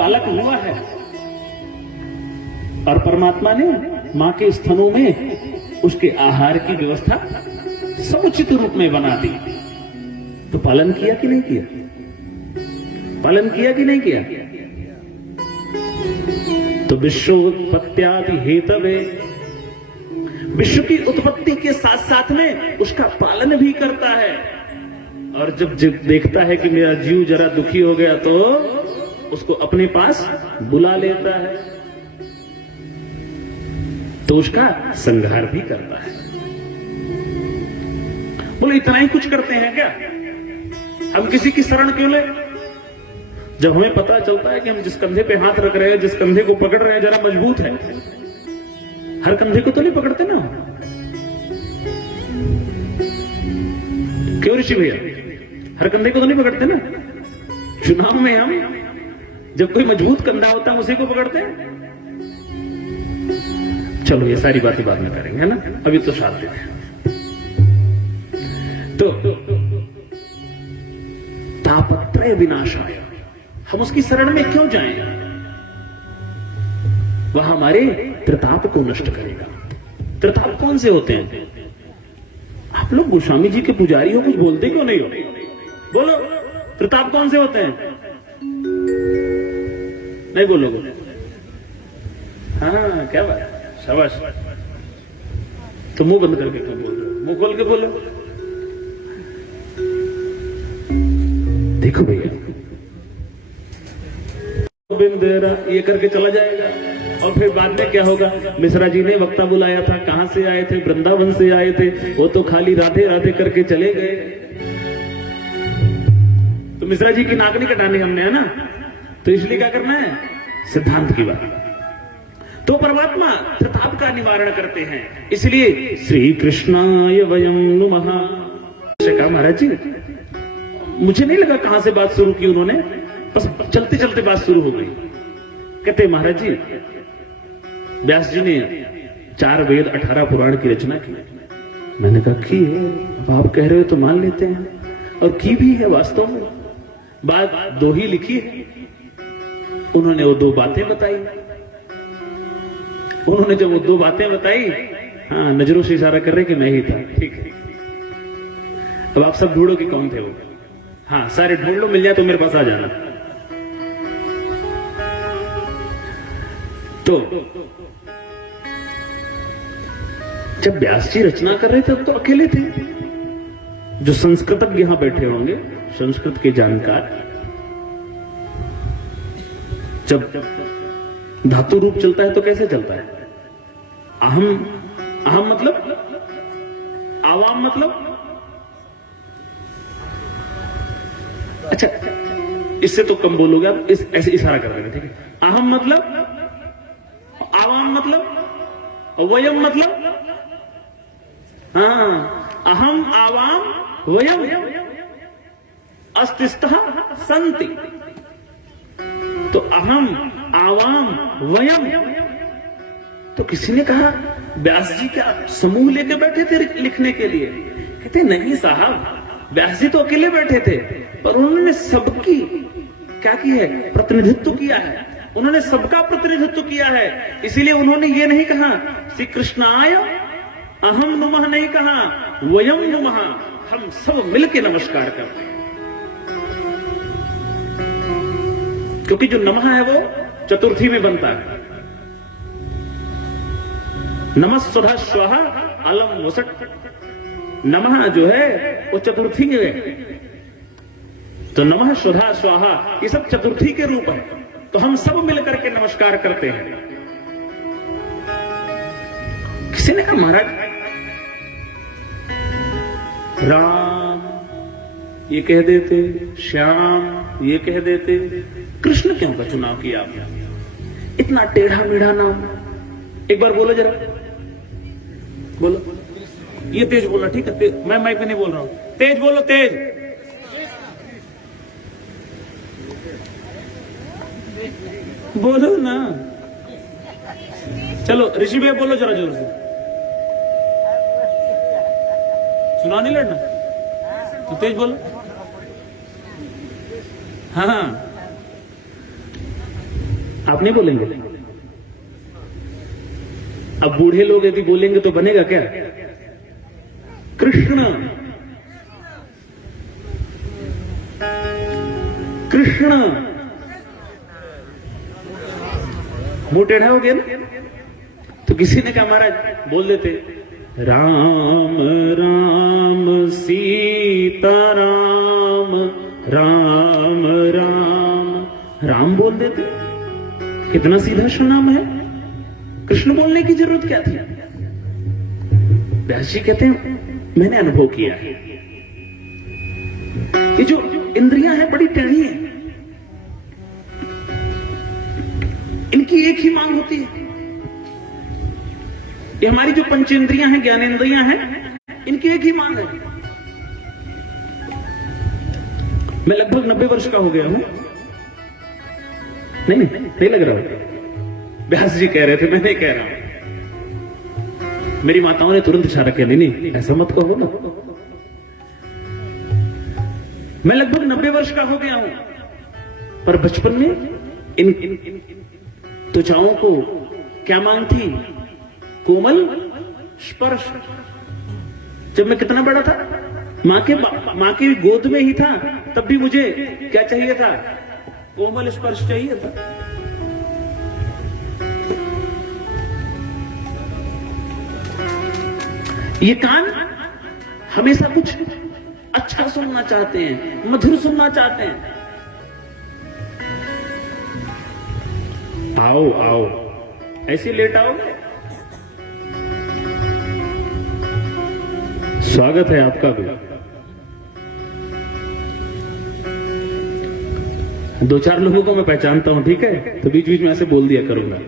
बालक हुआ है और परमात्मा ने मां के स्तनों में उसके आहार की व्यवस्था समुचित रूप में बना दी, तो पालन किया कि नहीं किया? पालन किया कि नहीं किया? तो विश्वोत्पत्त्यादि हेतवे, विश्व की उत्पत्ति के साथ साथ में उसका पालन भी करता है। और जब देखता है कि मेरा जीव जरा दुखी हो गया तो उसको अपने पास बुला लेता है, तो उसका संहार भी करता है। बोले इतना ही कुछ करते हैं क्या? हम किसी की शरण क्यों ले? जब हमें पता चलता है कि हम जिस कंधे पे हाथ रख रहे हैं, जिस कंधे को पकड़ रहे हैं, जरा मजबूत है। हर कंधे को तो नहीं पकड़ते ना। क्यों ऋषि भैया? हर कंधे को तो नहीं पकड़ते ना। चुनाव में हम जब कोई मजबूत कंधा होता है उसी को पकड़ते हैं। चलो ये सारी बातें बाद में करेंगे, है ना? अभी तो साथ देते हैं। तो तापत्रय विनाशाय, हम उसकी शरण में क्यों जाएं? वह हमारे त्रिताप को नष्ट करेगा। त्रिताप कौन से होते हैं? आप लोग गोस्वामी जी के पुजारी हो, कुछ बोलते क्यों नहीं हो? बोलो, त्रिताप कौन से होते हैं? नहीं बोलोगे? हाँ, क्या बात, शाबाश। तो मुंह बंद करके क्यों बोल रहे हो? मुंह खोल के बोलो। देखो भैया, ये करके चला जाएगा और फिर बाद में क्या होगा? मिश्रा जी ने वक्ता बुलाया था, कहां से आए थे? वृंदावन से आए थे। वो तो खाली राधे राधे करके चले गए। तो मिश्रा जी की नाक नहीं कटानी हमने, है ना? तो इसलिए क्या करना है? सिद्धांत की बात। तो परमात्मा त्रिताप का निवारण करते हैं। इसलिए श्री कृष्णाय वयं नुमः। कहा महाराज जी, मुझे नहीं लगा कहां से बात शुरू की उन्होंने, बस चलते चलते बात शुरू हो गई। कहते महाराज जी, व्यास जी ने 4 वेद 18 पुराण की रचना की। मैंने कहा की है, अब आप कह रहे हो तो मान लेते हैं, और की भी है वास्तव में। बात 2 ही लिखी है। उन्होंने वो 2 बातें बताई। उन्होंने जब वो 2 बातें बताई, हाँ, नजरों से इशारा कर रहे कि मैं ही था। ठीक है, अब आप सब ढूंढो कि कौन थे वो। हाँ, सारे ढूंढ लो, मिल जाए तो मेरे पास आ जाना। तो जब व्यास जी रचना कर रहे थे तब तो अकेले थे। जो संस्कृतज्ञ यहां बैठे होंगे, संस्कृत के जानकार, जब धातु रूप चलता है तो कैसे चलता है? अहम, अहम मतलब, आवाम मतलब, अच्छा इससे तो कम बोलोगे आप, ऐसे इशारा कर देंगे, ठीक है? अहम मतलब, आवाम मतलब, वयम मतलब, हाँ, अहम आवाम वयम अस्तिस्तः संति। तो अहम आवाम वयम। तो किसी ने कहा व्यास जी क्या समूह लेके बैठे थे लिखने के लिए? कहते नहीं साहब, व्यास जी तो अकेले बैठे थे, पर उन्होंने सबकी क्या की है? प्रतिनिधित्व किया है। उन्होंने सबका प्रतिनिधित्व किया है। इसीलिए उन्होंने ये नहीं कहा श्री कृष्णाय अहम नुमः, नहीं कहा वयम नुमः, हम सब मिलके नमस्कार करते हैं। क्योंकि जो नमः है वो चतुर्थी में बनता है। नमः स्वधा स्वाहा अलम वसट। नमः जो है वो चतुर्थी है। तो नमः स्वधा स्वाहा ये सब चतुर्थी के रूप है। तो हम सब मिलकर के नमस्कार करते हैं। किसी ने कहा महाराज राम ये कह देते, श्याम ये कह देते, कृष्ण क्यों का चुनाव किया आपने? इतना टेढ़ा मेढ़ा नाम। एक बार बोलो जरा, बोलो। ये तेज बोलना, ठीक है? मैं माइक पे नहीं बोल रहा हूं, तेज बोलो, तेज। बोलो ना, चलो ऋषि भैया बोलो जरा जोर से। सुना नहीं लड़ना तो तेज बोलो। हाँ आप नहीं बोलेंगे? अब बूढ़े लोग यदि बोलेंगे तो बनेगा क्या? कृष्ण कृष्ण, मुंह टेढ़ा हो गया ना। तो किसी ने कहा महाराज बोल देते राम राम सीता राम, राम राम राम बोल देते। कितना सीधा सुनाम है, कृष्ण बोलने की जरूरत क्या थी? व्यास जी कहते हैं मैंने अनुभव किया है, ये जो इंद्रियां हैं बड़ी टेढ़ी हैं, इनकी एक ही मांग होती है। ये हमारी जो पंचेंद्रियां हैं, ज्ञानेंद्रियां हैं, इनकी एक ही मांग है। मैं लगभग 90 वर्ष का हो गया हूं। नहीं लग रहा। व्यास जी कह रहे थे, मैं नहीं कह रहा हूं। मेरी माताओं ने तुरंत इशारा किया, नहीं ऐसा मत कहो ना। मैं लगभग 90 वर्ष का हो गया हूं, पर बचपन में इन त्वचाओं को क्या मांग थी? कोमल स्पर्श। जब मैं कितना बड़ा था, मां के गोद में ही था, तब भी मुझे क्या चाहिए था? कोमल स्पर्श चाहिए था। ये कान हमेशा कुछ अच्छा सुनना चाहते हैं, मधुर सुनना चाहते हैं। आओ आओ, ऐसे लेट आओगे? स्वागत है आपका भी। 2-4 लोगों को मैं पहचानता हूं, ठीक है? तो बीच बीच में ऐसे बोल दिया करूंगा।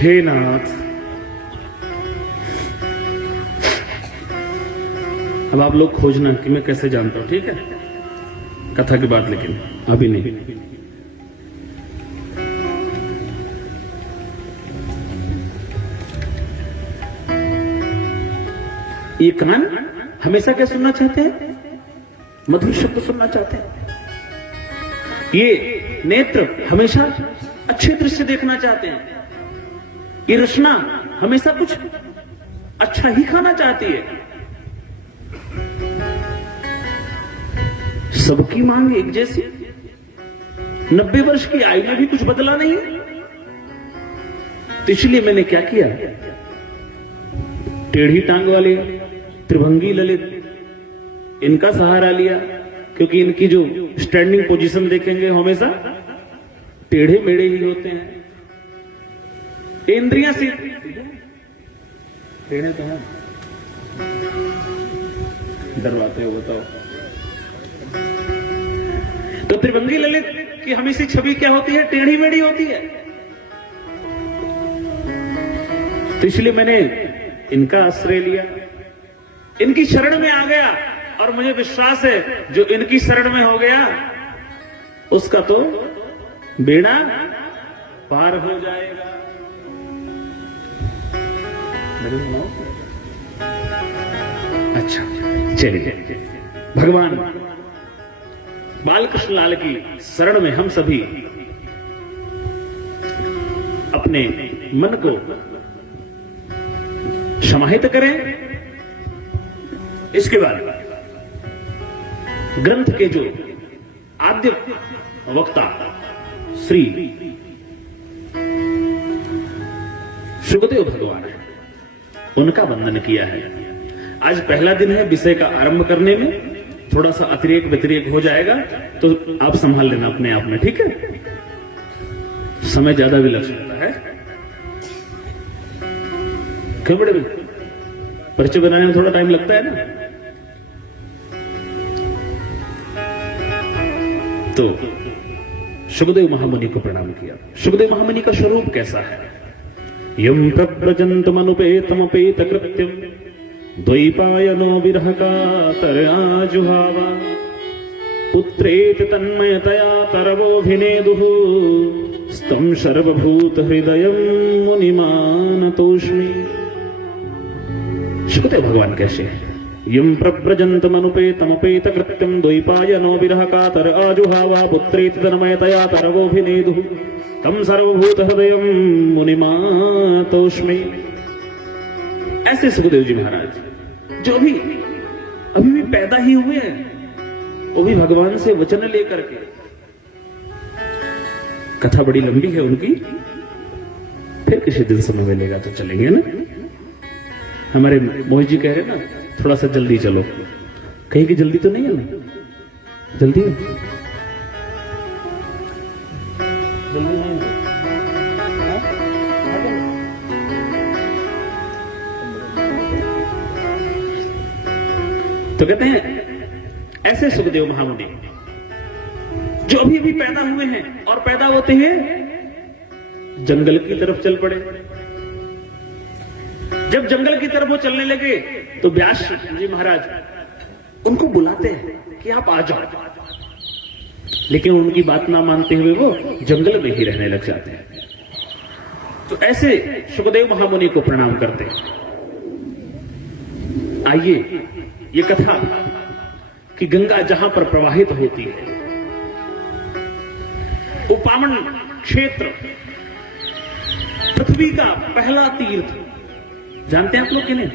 हे नाथ, अब आप लोग खोजना कि मैं कैसे जानता हूं, ठीक है? कथा की बात, लेकिन अभी नहीं। ये कान हमेशा क्या सुनना चाहते हैं? मधुर शब्द सुनना चाहते हैं। ये नेत्र हमेशा अच्छे दृश्य देखना चाहते हैं। ये रचना हमेशा कुछ अच्छा ही खाना चाहती है। सबकी मांग एक जैसी। 90 वर्ष की आयु में भी कुछ बदला नहीं। तो इसलिए मैंने क्या किया? टेढ़ी टांग वाले त्रिभंगी ललित, इनका सहारा लिया, क्योंकि इनकी जो स्टैंडिंग पोजीशन देखेंगे हमेशा टेढ़े मेढ़े ही होते हैं। इंद्रियां से टेढ़े तो हैं, डरवाते हो बताओ। तो त्रिभंगी ललित की हमेशा छवि क्या होती है? टेढ़ी मेढ़ी होती है। तो इसलिए मैंने इनका आश्रय लिया, इनकी शरण में आ गया, और मुझे विश्वास है जो इनकी शरण में हो गया उसका तो बेड़ा पार हो जाएगा। अच्छा चलिए, भगवान बालकृष्ण लाल की शरण में हम सभी अपने मन को समाहित करें। इसके बाद ग्रंथ के जो आद्य वक्ता श्री सुखदेव भगवान है, उनका वंदन किया है। आज पहला दिन है, विषय का आरंभ करने में थोड़ा सा अतिरेक व्यतिरेक हो जाएगा, तो आप संभाल लेना अपने आप में, ठीक है? समय ज्यादा भी लग सकता है। क्यों बड़े भाई, परिचय बनाने में थोड़ा टाइम लगता है ना। तो सुखदेव महामुनि को प्रणाम किया। सुखदेव महामुनि का स्वरूप कैसा है? यम प्रव्रजन्तमनुपेतमपेत कृत्यम द्वैपायनो विरह कातर आजुहावा पुत्रेति तन्मयतया तरवोऽभिनेदुः स्तम सर्वभूत हृदयम मुनिमानतोष्मि। सुखदेव भगवान कैसे हैं? यम प्रव्रजन्तमनुपेतमपेत कृत्यम द्वैपायनो विरह कातर आजुहावा पुत्रेति तन्मयतया तरवोऽभिनेदुः तम सर्वभूत हृदयम मुनिमातोष्मि। ऐसे सुखदेव जी महाराज जो अभी भी पैदा ही हुए हैं, वो भी भगवान से वचन लेकर के। कथा बड़ी लंबी है उनकी, फिर किसी दिन समय मिलेगा तो चलेंगे ना। हमारे मोहित जी कह रहे ना थोड़ा सा जल्दी चलो, कहीं की जल्दी तो नहीं है ना? जल्दी है? जल्दी नहीं है? तो कहते हैं ऐसे सुखदेव महामुनि जो अभी पैदा हुए हैं और पैदा होते हैं जंगल की तरफ चल पड़े। जब जंगल की तरफ वो चलने लगे तो व्यास जी महाराज उनको बुलाते हैं कि आप आ जाओ, लेकिन उनकी बात ना मानते हुए वो जंगल में ही रहने लग जाते हैं। तो ऐसे सुखदेव महामुनि को प्रणाम करते हैं। आइए ये कथा कि गंगा जहां पर प्रवाहित होती है, उपामन क्षेत्र पृथ्वी का पहला तीर्थ, जानते हैं आप लोग कि नहीं?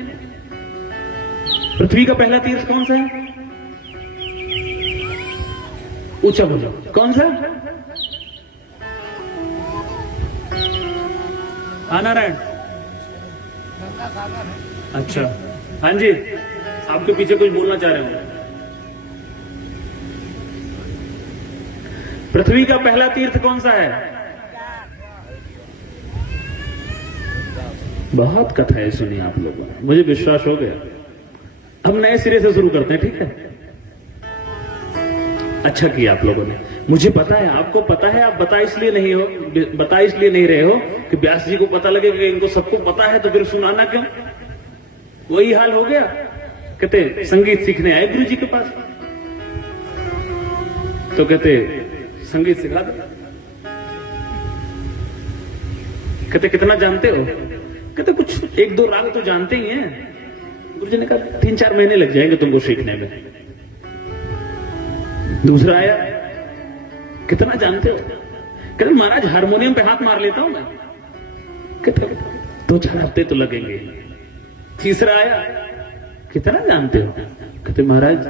पृथ्वी का पहला तीर्थ कौन सा है? ऊंचा बोलो, कौन सा? हाँ नारायण, अच्छा हाँ जी, आपके पीछे कुछ बोलना चाह रहे हो? पृथ्वी का पहला तीर्थ कौन सा है? बहुत कथाएं सुनी आप लोगों ने, मुझे विश्वास हो गया। हम नए सिरे से शुरू करते हैं, ठीक है? अच्छा किया आप लोगों ने, मुझे पता है, आपको पता है, आप बता इसलिए नहीं रहे हो कि व्यास जी को पता लगे कि इनको सबको पता है तो फिर सुनाना क्यों? वही हाल हो गया। कहते संगीत सीखने आए गुरु जी के पास, तो कहते संगीत सिखा दो। कहते कितना जानते हो? कहते कुछ एक दो राग तो जानते ही हैं। गुरु जी ने कहा 3-4 महीने लग जाएंगे तुमको सीखने में। दूसरा आया, कितना जानते हो? कहते महाराज हारमोनियम पे हाथ मार लेता हूं मैं। कहते 2-4 हफ्ते तो लगेंगे। तीसरा आया, कितना जानते हो? कहते महाराज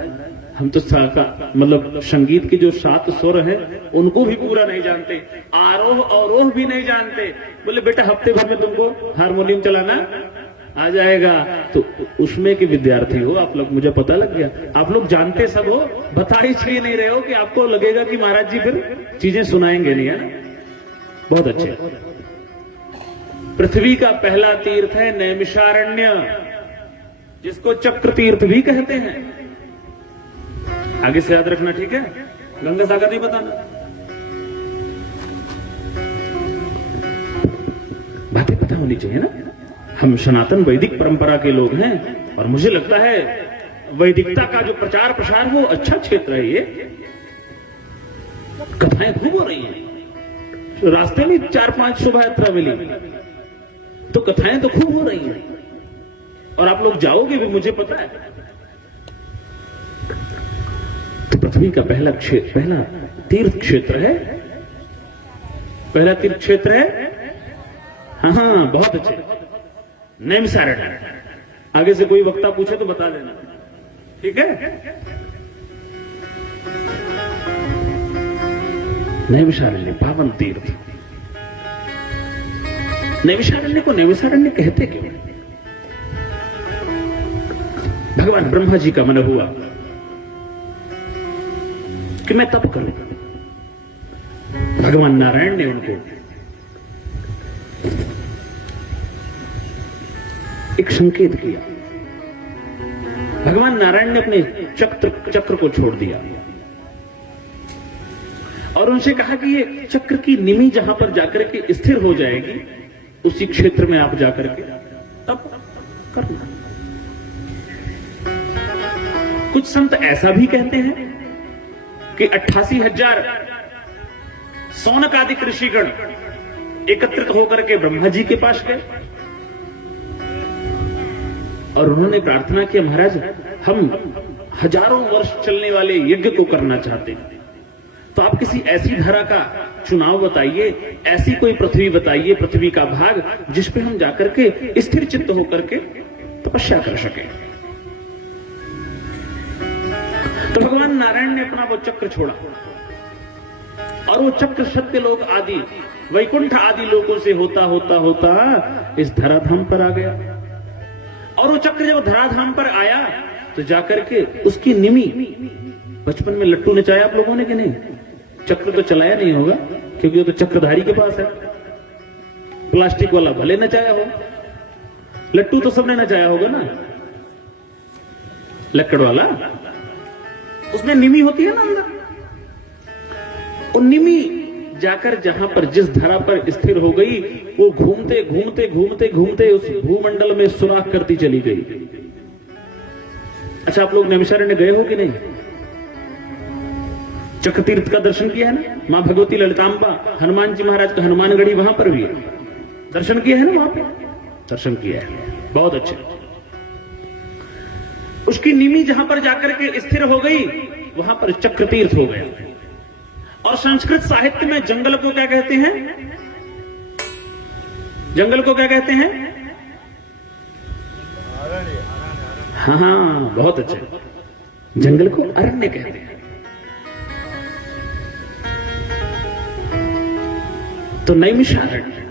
हम तो मतलब संगीत की जो 7 स्वर है उनको भी पूरा नहीं जानते, आरोह अवरोह भी नहीं जानते। बोले बेटा हफ्ते भर में तुमको हारमोनियम चलाना आ जाएगा। तो उसमें के विद्यार्थी हो आप लोग, मुझे पता लग गया। आप लोग जानते सब हो, बता इसलिए नहीं रहे हो कि आपको लगेगा कि महाराज जी फिर चीजें सुनाएंगे नहीं, है ना? बहुत अच्छे। पृथ्वी का पहला तीर्थ है नैमिषारण्य, जिसको चक्र तीर्थ भी कहते हैं। आगे से याद रखना, ठीक है? गंगा सागर नहीं बताना। बातें पता होनी चाहिए ना। हम सनातन वैदिक परंपरा के लोग हैं और मुझे लगता है वैदिकता का जो प्रचार प्रसार वो अच्छा क्षेत्र है। ये कथाएं खूब हो रही हैं, रास्ते में 4-5 शोभा यात्रा मिली तो कथाएं तो खूब हो रही हैं, और आप लोग जाओगे भी, मुझे पता है। तो पृथ्वी का पहला तीर्थ क्षेत्र है, पहला तीर्थ क्षेत्र है। हाँ बहुत अच्छे, नैमिषारण्य। आगे से कोई वक्ता पूछे तो बता देना, ठीक है? नैमिषारण्य पावन तीर्थ। नैमिषारण्य को नैमिषारण्य कहते क्यों? भगवान ब्रह्मा जी का मन हुआ कि मैं तप करूं। भगवान नारायण ने उनको एक संकेत किया। भगवान नारायण ने अपने चक्र को छोड़ दिया और उनसे कहा कि ये चक्र की निमि जहां पर जाकर के स्थिर हो जाएगी, उसी क्षेत्र में आप जाकर के तप करना। कुछ संत ऐसा भी कहते हैं कि 88,000 सौनक आदि ऋषिगण एकत्रित होकर के ब्रह्मा जी के पास गए और उन्होंने प्रार्थना की, महाराज हम हजारों वर्ष चलने वाले यज्ञ को करना चाहते हैं, तो आप किसी ऐसी धरा का चुनाव बताइए, ऐसी कोई पृथ्वी बताइए, पृथ्वी का भाग जिस पे हम जाकर के स्थिर चित्त होकर के तपस्या कर सके। तो भगवान नारायण ने अपना वो चक्र छोड़ा और वो चक्र सत्यलोक आदि वैकुंठ आदि लोगों से होता होता होता इस धराधाम पर आ गया। और वो चक्र जब धराधाम पर आया तो जाकर के उसकी निमी, बचपन में लट्टू नचाया आप लोगों ने कि नहीं? चक्र तो चलाया नहीं होगा क्योंकि वो तो चक्रधारी के पास है। प्लास्टिक वाला भले नचाया हो, लट्टू तो सबने नचाया होगा ना। लक्कड़ वाला उसमें निमी होती है ना अंदर, और निमी जाकर जहां पर जिस धरा पर स्थिर हो गई वो घूमते घूमते घूमते घूमते उस भूमंडल में सुराख करती चली गई। अच्छा, आप लोग नैमिषारण्य गए हो कि नहीं? चक्र तीर्थ का दर्शन किया है ना? मां भगवती ललितांबा, हनुमान जी महाराज का हनुमानगढ़ी वहां पर भी है, दर्शन किया है ना? वहां पर दर्शन किया है, बहुत अच्छे। उसकी निमी जहां पर जाकर के स्थिर हो गई वहां पर चक्र तीर्थ हो गया। और संस्कृत साहित्य में जंगल को क्या कहते हैं? जंगल को क्या कहते हैं? हाँ, बहुत अच्छे, जंगल को अरण्य कहते हैं। तो नैमिषारण्य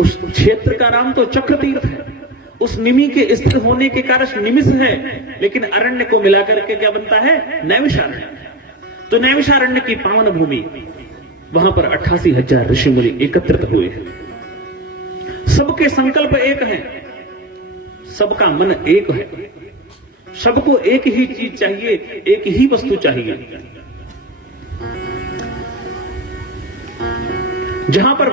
उस क्षेत्र का नाम तो चक्र तीर्थ है, उस निमि के स्थिर होने के कारण निमिष है, लेकिन अरण्य को मिलाकर के क्या बनता है? नैमिषारण्य। तो नैमिषारण्य की पावन भूमि, वहां पर 88,000 ऋषि मुनि एकत्रित हुए हैं। सबके संकल्प एक हैं, सबका मन एक है, सबको एक ही चीज चाहिए, एक ही वस्तु चाहिए। जहां पर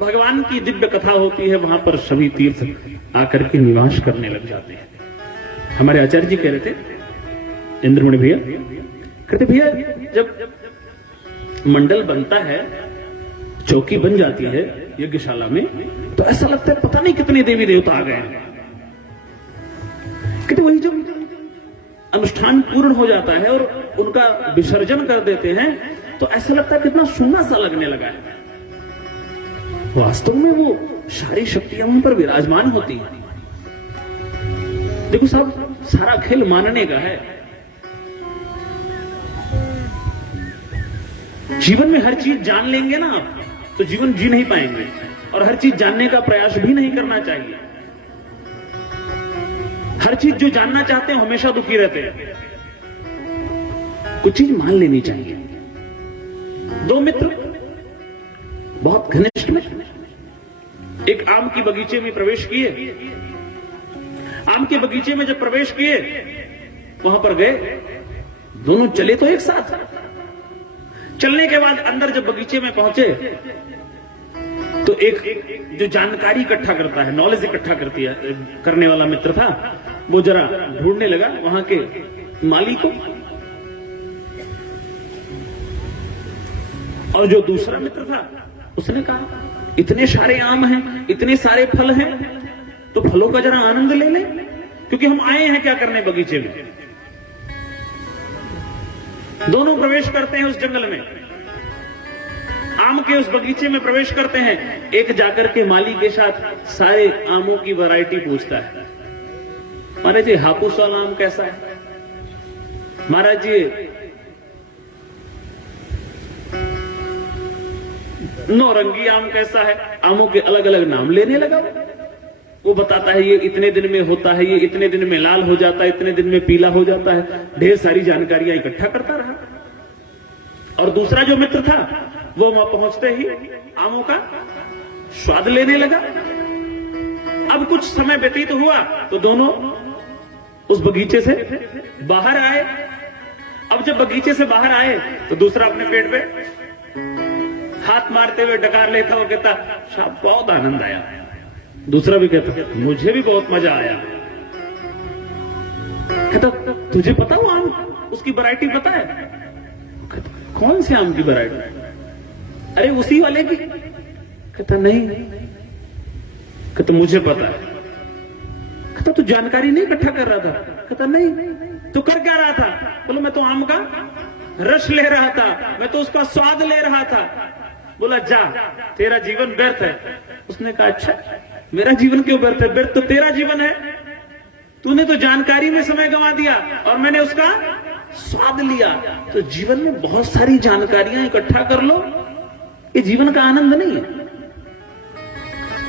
भगवान की दिव्य कथा होती है वहां पर सभी तीर्थ आकर के निवास करने लग जाते हैं। हमारे आचार्य जी कह रहे थे, इंद्रमणि भैया कहते, भैया जब मंडल बनता है, चौकी बन जाती है यज्ञशाला में, तो ऐसा लगता है पता नहीं कितने देवी देवता आ गए हैं। कहते वही जब अनुष्ठान पूर्ण हो जाता है और उनका विसर्जन कर देते हैं तो ऐसा लगता है कितना सुना सा लगने लगा है। वास्तव में वो सारी शक्तियां वहां पर विराजमान होती हैं। देखो साहब, सारा खेल मानने का है। जीवन में हर चीज जान लेंगे ना आप तो जीवन जी नहीं पाएंगे, और हर चीज जानने का प्रयास भी नहीं करना चाहिए। हर चीज जो जानना चाहते हैं हमेशा दुखी रहते हैं। कुछ चीज मान लेनी चाहिए। दो मित्र बहुत घनिष्ठ में एक आम की बगीचे में प्रवेश किए। आम के बगीचे में जब प्रवेश किए, वहां पर गए, दोनों चले तो एक साथ। चलने के बाद अंदर जब बगीचे में पहुंचे तो एक जो जानकारी इकट्ठा करता है, नॉलेज इकट्ठा करने वाला मित्र था, वो जरा ढूंढने लगा वहां के माली को। और जो दूसरा मित्र था उसने कहा, इतने सारे आम हैं, इतने सारे फल हैं, तो फलों का जरा आनंद ले लें, क्योंकि हम आए हैं क्या करने बगीचे में। दोनों प्रवेश करते हैं उस जंगल में, आम के उस बगीचे में प्रवेश करते हैं। एक जाकर के माली के साथ सारे आमों की वैरायटी पूछता है, महाराज जी हापुस वाला आम कैसा है? महाराज जी नौरंगी आम कैसा है? आमों के अलग अलग नाम लेने लगा। वो बताता है ये इतने दिन में होता है, ये इतने दिन में लाल हो जाता है, इतने दिन में पीला हो जाता है। ढेर सारी जानकारियां इकट्ठा करता रहा। और दूसरा जो मित्र था वो वहां पहुंचते ही आमों का स्वाद लेने लगा। अब कुछ समय व्यतीत हुआ तो दोनों उस बगीचे से बाहर आए। अब जब बगीचे से बाहर आए तो दूसरा अपने पेट पे हाथ मारते हुए डकार लेता और कहता, साहब बहुत आनंद आया। दूसरा भी कहता, मुझे भी बहुत मजा आया। कहता, तुझे पता वो आम, उसकी वैरायटी पता है? कहता, कौन सी आम की वैरायटी? अरे उसी वाले की? कहता नहीं। कहता मुझे पता है। कहता तू जानकारी नहीं इकट्ठा कर रहा था? कहता नहीं। तो कर क्या रहा था? बोलो मैं तो आम का रस ले रहा था, मैं तो उसका स्वाद ले रहा था। बोला जा, तेरा जीवन व्यर्थ है। उसने कहा अच्छा, मेरा जीवन क्यों व्यर्थ है? व्यर्थ तो तेरा जीवन है। तूने तो जानकारी में समय गंवा दिया और मैंने उसका स्वाद लिया। तो जीवन में बहुत सारी जानकारियां इकट्ठा कर लो, ये जीवन का आनंद नहीं है।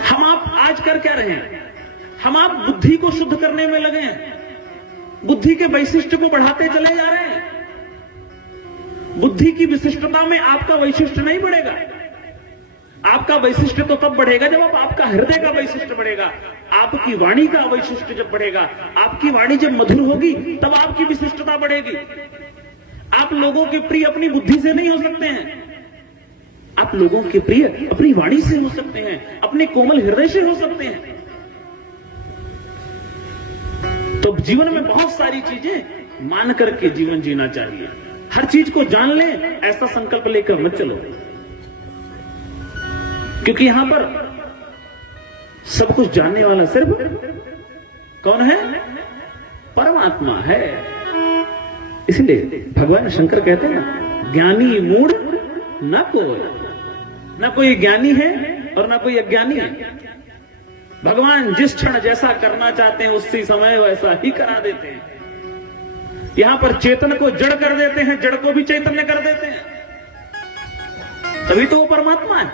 हम आप आज कर क्या रहे हैं? हम आप बुद्धि को शुद्ध करने में लगे हैं, बुद्धि के वैशिष्ट को बढ़ाते चले जा रहे हैं। बुद्धि की विशिष्टता में आपका वैशिष्ट नहीं बढ़ेगा। आपका वैशिष्ट तो तब बढ़ेगा जब आपका हृदय का वैशिष्ट बढ़ेगा, आपकी वाणी का वैशिष्ट जब बढ़ेगा, आपकी वाणी जब मधुर होगी तब आपकी विशिष्टता बढ़ेगी। आप लोगों के प्रिय अपनी बुद्धि से नहीं हो सकते हैं, आप लोगों के प्रिय अपनी वाणी से हो सकते हैं, अपने कोमल हृदय से हो सकते हैं। तो जीवन में बहुत सारी चीजें मान करके जीवन जीना चाहिए। हर चीज को जान ले, ऐसा संकल्प लेकर मत चलो, क्योंकि यहां पर सब कुछ जानने वाला सिर्फ कौन है? परमात्मा है। इसलिए भगवान शंकर कहते हैं ना, ज्ञानी मूढ़ न कोई, ना कोई ज्ञानी है और ना कोई अज्ञानी है। भगवान जिस क्षण जैसा करना चाहते हैं उसी समय वैसा ही करा देते हैं। यहां पर चेतन को जड़ कर देते हैं, जड़ को भी चैतन्य कर देते हैं। तभी तो वो परमात्मा है,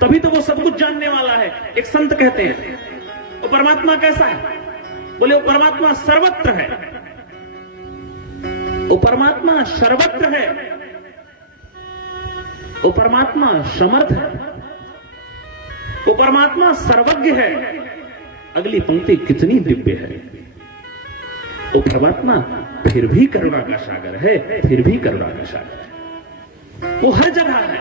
तभी तो वो सब कुछ जानने वाला है। एक संत कहते हैं वो परमात्मा कैसा है? बोले वो परमात्मा सर्वत्र है, वो परमात्मा सर्वत्र है, वो परमात्मा समर्थ है, वो परमात्मा सर्वज्ञ है। अगली पंक्ति कितनी दिव्य है। वो परमात्मा फिर भी करुणा का सागर है, फिर भी करुणा का सागर है। वो हर जगह है।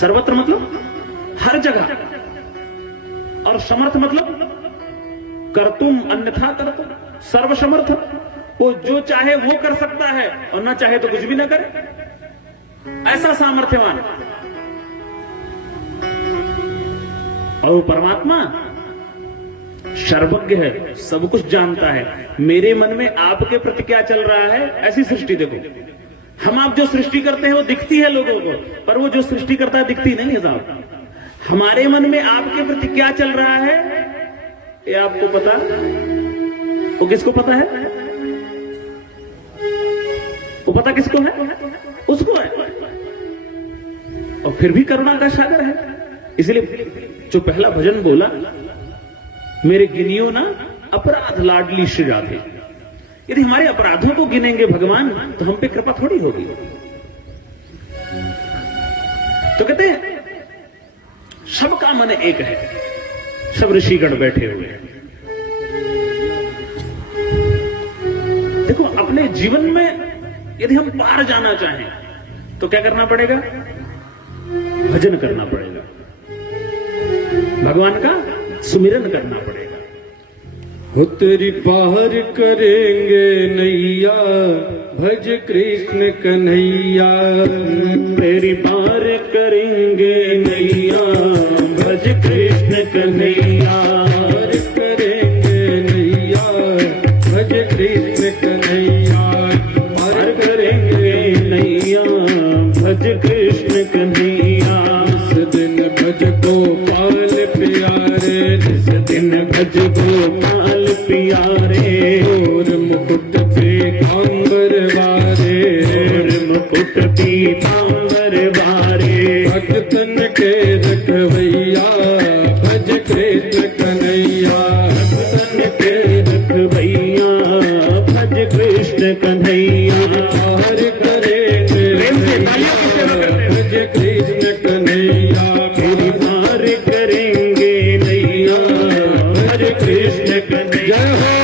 सर्वत्र मतलब हर जगह, और समर्थ मतलब कर्तुम अन्यथा कर्तुम, सर्वसमर्थ। वो जो चाहे वो कर सकता है और ना चाहे तो कुछ भी ना करे, ऐसा सामर्थ्यवान। और वो परमात्मा सर्वज्ञ है, सब कुछ जानता है। मेरे मन में आपके प्रति क्या चल रहा है, ऐसी सृष्टि देखो। हम आप जो सृष्टि करते हैं वो दिखती है लोगों को, पर वो जो सृष्टि करता है दिखती नहीं है साहब। हमारे मन में आपके प्रति क्या चल रहा है ये आपको पता? वो किसको पता है? वो पता किसको है? उसको है। और फिर भी करुणा का सागर है। इसलिए जो पहला भजन बोला, मेरे गिनियो ना अपराध लाडली श्री राधे, यदि हमारे अपराधों को गिनेंगे भगवान तो हम पे कृपा थोड़ी होगी। तो कहते हैं सबका मन एक है, सब ऋषिगण बैठे हुए हैं। देखो अपने जीवन में यदि हम पार जाना चाहें तो क्या करना पड़ेगा? भजन करना पड़ेगा, भगवान का सुमिरन करना पड़ेगा। हो तेरी पार करेंगे नैया, भज कृष्ण कन्हैया। तेरी पार करेंगे नैया, भज कृष्ण कन्हैया। पार करेंगे नैया, भज कृष्ण कन्हैया। पार करेंगे नैया, भज कृष्ण कन्हैया। जिस दिन भज गोपाल प्यारे, जिस दिन भज गोपाल प्यारे। और मुकुट पीतांबर वारे, और मुकुट पीतांबर वारे। भक्तन के रखवैया, भज कृष्ण कन्हैया। भक्तन के रखवैया, भज कृष्ण कन्हैया। पार करेंगे भज कृष्ण कन्हैया। तेरी पार करेंगे नैया, भज कृष्ण कन्हैया। जय हो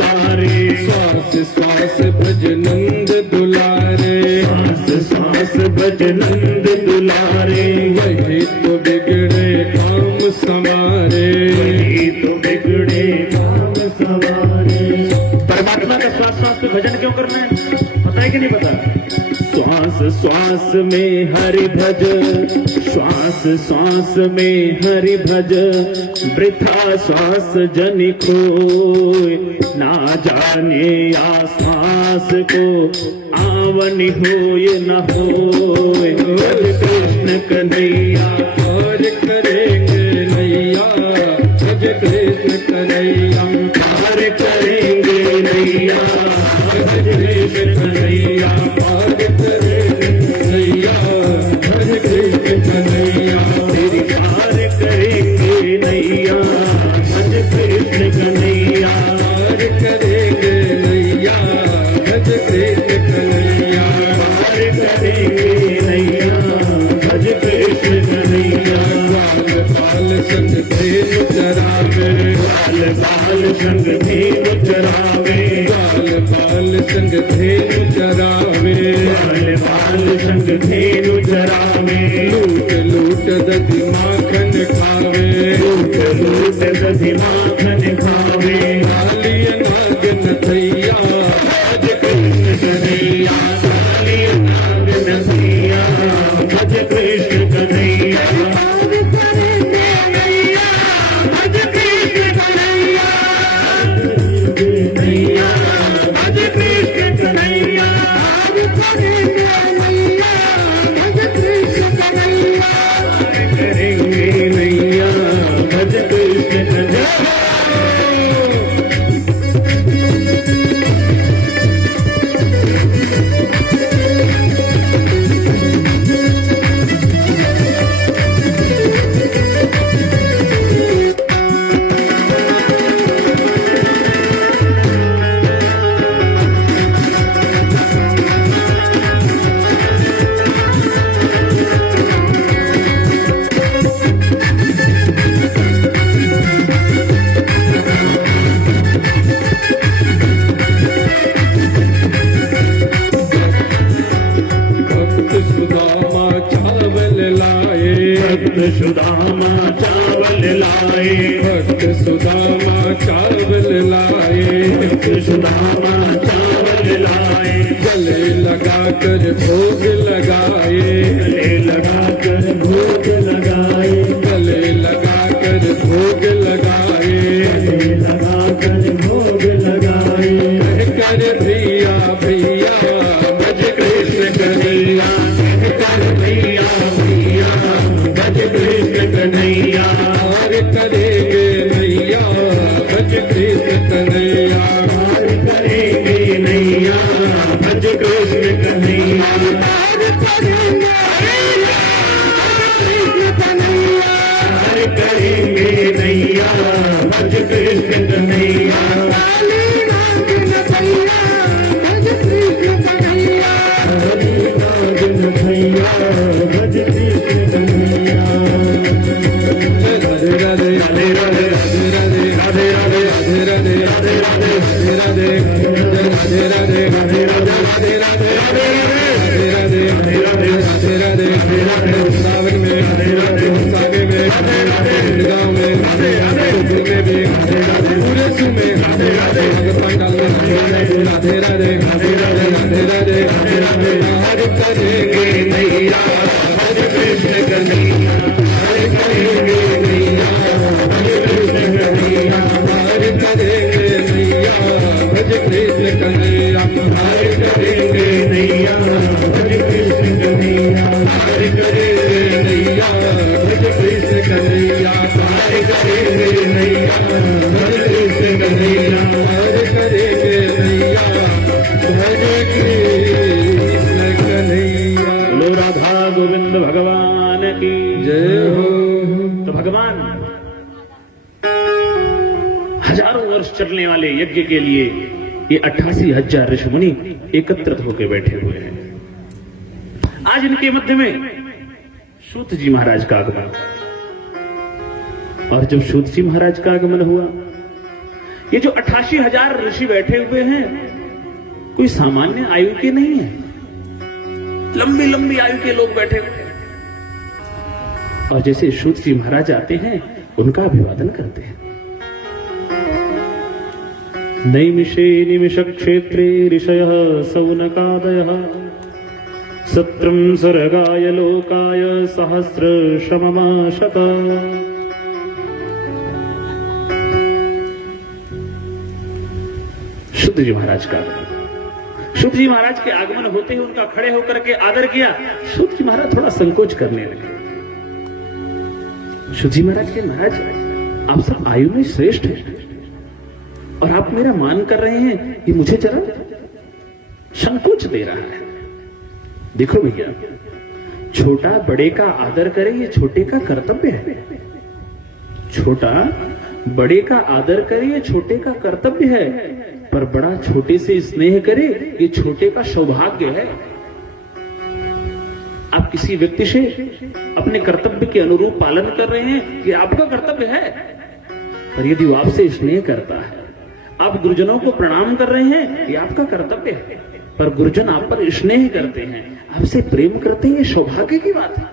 दुलारे, श्वास श्वास भज नंद दुलारे, श्वास श्वास भज नंद दुलारे, वही तो बिगड़े काम समारे, वही तो बिगड़े काम सवारे। परमात्मा का श्वास श्वास पे भजन क्यों करना है, पता है कि नहीं पता? श्वास श्वास में हरि भज, श्वास श्वास में हरि भज, वृथा श्वास जनि खोय, ना जाने आश्वास को आवन होय न होय। भज कृष्ण कन्हैया और करेंगे नैया, भज कृष्ण कन्हैया, पार करेंगे नैया, भज कृष्ण कन्हैया, और करेंगे नैया, भज कृष्ण कन्हैया, तेरी पार करेंगे नैया, भज कृष्ण कन्हैया, और करेंगे नैया, भज कृष्ण कन्हैया, पार करेंगे नैया, भज कृष्ण कन्हैया। बाल बाल संग धेनु चरावे, बाल बाल संग धेनु चरावे, बाल बाल संग धेनु चरावे, बाल बाल संग धेनु चरावे, लूट लूट दधि माखन खावे, लूट लूट दधि माखन खावे। कालिय नाग नथैया, भज कृष्ण कन्हैया, कालिय नाग नथैया, भज कृष्ण कन्हैया, भज कृष्ण कन्हैया, भज कृष्ण कन्हैया, करेंगे नैया, भज कृष्ण कन्हैया। भक्त सुदामा चावल लाए, भक्त सुदामा चावल लाए, भक्त सुदामा चावल लाए, भक्त सुदामा चावल लाए, गले लगा कर भोग लगाए, गले लगाकर भोग लगाए, गले लगा कर भोग लगाए, गले लगाकर भोग लगाए। कह कर भैया भैया, भज कृष्ण कन्हैया, कर भैया भैया, भज कृष्ण कन्हैया, और करेंगे नैया, भज कृष्ण कन्हैया, पार करेंगे नैया, भज कृष्ण कन्हैया, पार करेंगे नैया, भज कृष्ण कन्हैया। भज कृष्ण कन्हैया। राधे राधे राधे राधे राधे राधे राधे राधे राधे राधे राधे राधे राधे राधे राधे राधे राधे राधे राधे सावन में सागे में गाँव में में भी पूरे सुन में पागल राधे राधे राधे राधे हर करेंगे नैया, भज कृष्ण कन्हैया, हरे करेंगे नैया, भज कृष्ण कन्हैया, हर करेंगे नैया, भज कृष्ण कन्हैया, हरे करेंगे नैया, भज कृष्ण कन्हैया, हरे करेंगे नैया, भज कृष्ण कन्हैया, हरे करेंगे नैया, भज कृष्ण कन्हैया। हर करेंगे नैया, भज कृष्ण कन्हैया। बोलो राधा गोविंद भगवान की जय हो। तो भगवान हजारों वर्ष चलने वाले यज्ञ के लिए ये 88,000 ऋषि मुनि एकत्रित होकर बैठे हुए हैं। आज इनके मध्य में सूत जी महाराज का आगमन, और जब सूत जी महाराज का आगमन हुआ, ये जो 88,000 ऋषि बैठे हुए हैं कोई सामान्य आयु के नहीं है, लंबी लंबी आयु के लोग बैठे हुए हैं। और जैसे सूत जी महाराज आते हैं उनका अभिवादन करते हैं। नैमिषे निमिष क्षेत्रे ऋषयः सौनकादयः सत्रं सर्गाय लोकाय सहस्रशममाशत। शुद्ध जी महाराज का शुद्ध जी महाराज के आगमन होते ही उनका खड़े होकर के आदर किया। शुद्ध जी महाराज थोड़ा संकोच करने लगे। शुद्ध जी महाराज के महाराज आप सब आयु में श्रेष्ठ हैं और आप मेरा मान कर रहे हैं, ये मुझे जरा संकोच दे रहा है। देखो भैया, छोटा बड़े का आदर करे ये छोटे का कर्तव्य है। छोटा बड़े का आदर करे ये छोटे का कर्तव्य है, पर बड़ा छोटे से स्नेह करे ये छोटे का सौभाग्य है। आप किसी व्यक्ति से अपने कर्तव्य के अनुरूप पालन कर रहे हैं, ये आपका कर्तव्य है। पर यदि वो आपसे स्नेह करता है, आप गुरुजनों को प्रणाम कर रहे हैं, ये आपका कर्तव्य है। पर गुरुजन आप पर स्नेह करते हैं, आपसे प्रेम करते हैं, ये सौभाग्य की बात है।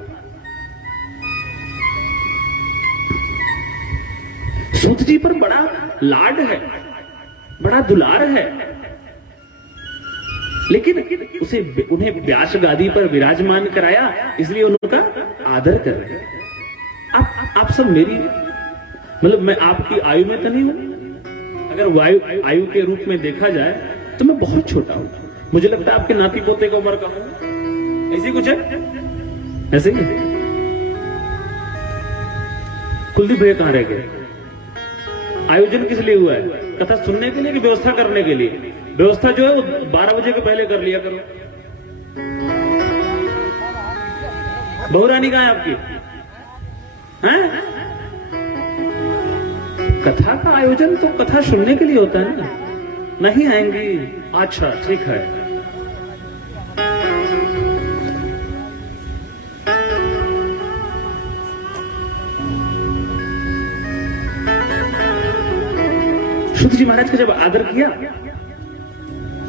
सूत जी पर बड़ा लाड है, बड़ा दुलार है, लेकिन उन्हें व्यास गादी पर विराजमान कराया, इसलिए उनका आदर कर रहे हैं। आप सब मेरी मतलब मैं आपकी आयु में तो नहीं हूं। अगर आयु के रूप में देखा जाए तो मैं बहुत छोटा हूं। मुझे लगता है आपके नाती पोते का उम्र का हूं, ऐसी कुछ है, ऐसे ही। कुलदीप भैया कहां रह गए? आयोजन किस लिए हुआ है? कथा सुनने के लिए कि व्यवस्था करने के लिए? व्यवस्था जो है वो 12 बजे के पहले कर लिया करो। बहुरानी कहां है आपकी? हैं? कथा का आयोजन तो कथा सुनने के लिए होता है ना, नहीं आएंगी? अच्छा ठीक है। शुद्ध जी महाराज का जब आदर किया,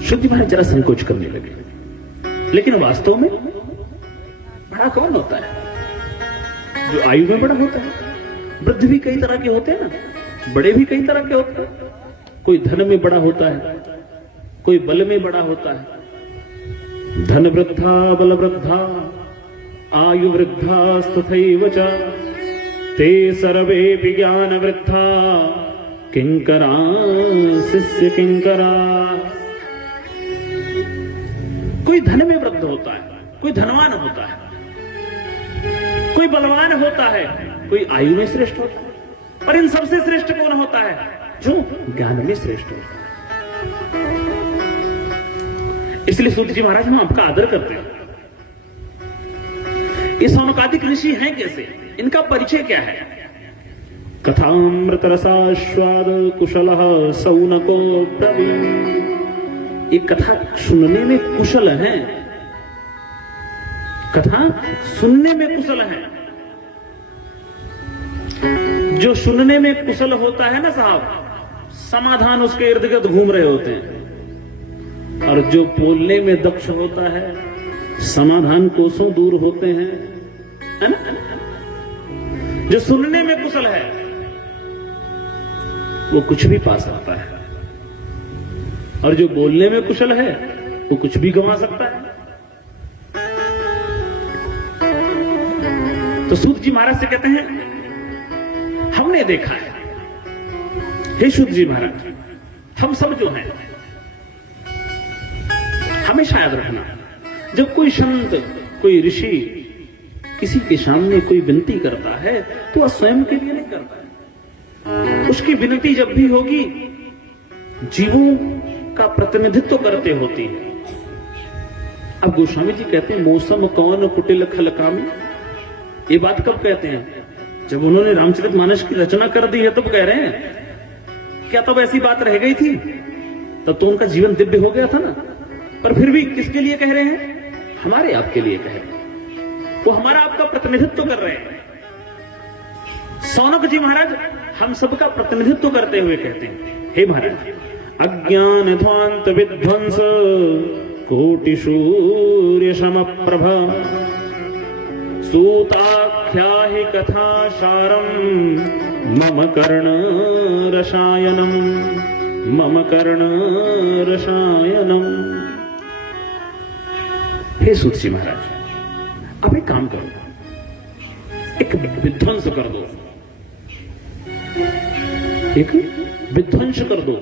शुद्ध जी महाराज जरा संकोच करने लगे। लेकिन वास्तव में बड़ा कौन होता है? जो आयु में बड़ा होता है। वृद्ध भी कई तरह के होते हैं ना, बड़े भी कई तरह के होते हैं। कोई धन में बड़ा होता है, कोई बल में बड़ा होता है। धन वृद्धा बल वृद्धा आयु वृद्धा तथैव च ते सर्वे विज्ञान वृद्धा किंकरा शिष्य किंकरा। कोई धन में वृद्ध होता है, कोई धनवान होता है, कोई बलवान होता है, कोई आयु में श्रेष्ठ होता है। पर इन सबसे श्रेष्ठ कौन होता है? जो ज्ञान में श्रेष्ठ होता है। इसलिए सूत जी महाराज हम आपका आदर करते हैं। ये सौनकादिक ऋषि हैं कैसे? इनका परिचय क्या है? कथामृत रसास्वाद कुशलः सौनको ब्रवीण। ये कथा सुनने में कुशल है, कथा सुनने में कुशल है। जो सुनने में कुशल होता है ना साहब, समाधान उसके इर्द गिर्द घूम रहे होते हैं। और जो बोलने में दक्ष होता है, समाधान कोसों दूर होते हैं, है ना? जो सुनने में कुशल है वो कुछ भी पा सकता है, और जो बोलने में कुशल है वो कुछ भी गंवा सकता है। तो सूत जी महाराज से कहते हैं, हमने देखा है हे सूत जी महाराज, हम सब जो हैं, हमेशा याद रखना, जब कोई संत, कोई ऋषि किसी के सामने कोई विनती करता है तो वह स्वयं के लिए नहीं करता है। उसकी विनती जब भी होगी जीवों का प्रतिनिधित्व करते होती है। अब गोस्वामी जी कहते हैं, मौसम कौन कुटिल खल कामी। ये बात कब कहते हैं? जब उन्होंने रामचरितमानस की रचना कर दी है तब कह रहे हैं। क्या तब ऐसी बात रह गई थी? तब तो उनका जीवन दिव्य हो गया था ना। पर फिर भी किसके लिए कह रहे हैं? हमारे आपके लिए कह रहे हैं। वो हमारा आपका प्रतिनिधित्व कर रहे हैं। सौनक जी महाराज हम सबका प्रतिनिधित्व करते हुए कहते हैं, हे महाराज, अज्ञान ध्वांत विध्वंस कोटि सूर्य समप्रभ सूताख्या हि कथा सारम मम कर्ण रसायनम मम कर्ण रसायनम। हे सूत जी महाराज, अब एक काम करो, एक विध्वंस कर दो, एक विध्वंस कर दो।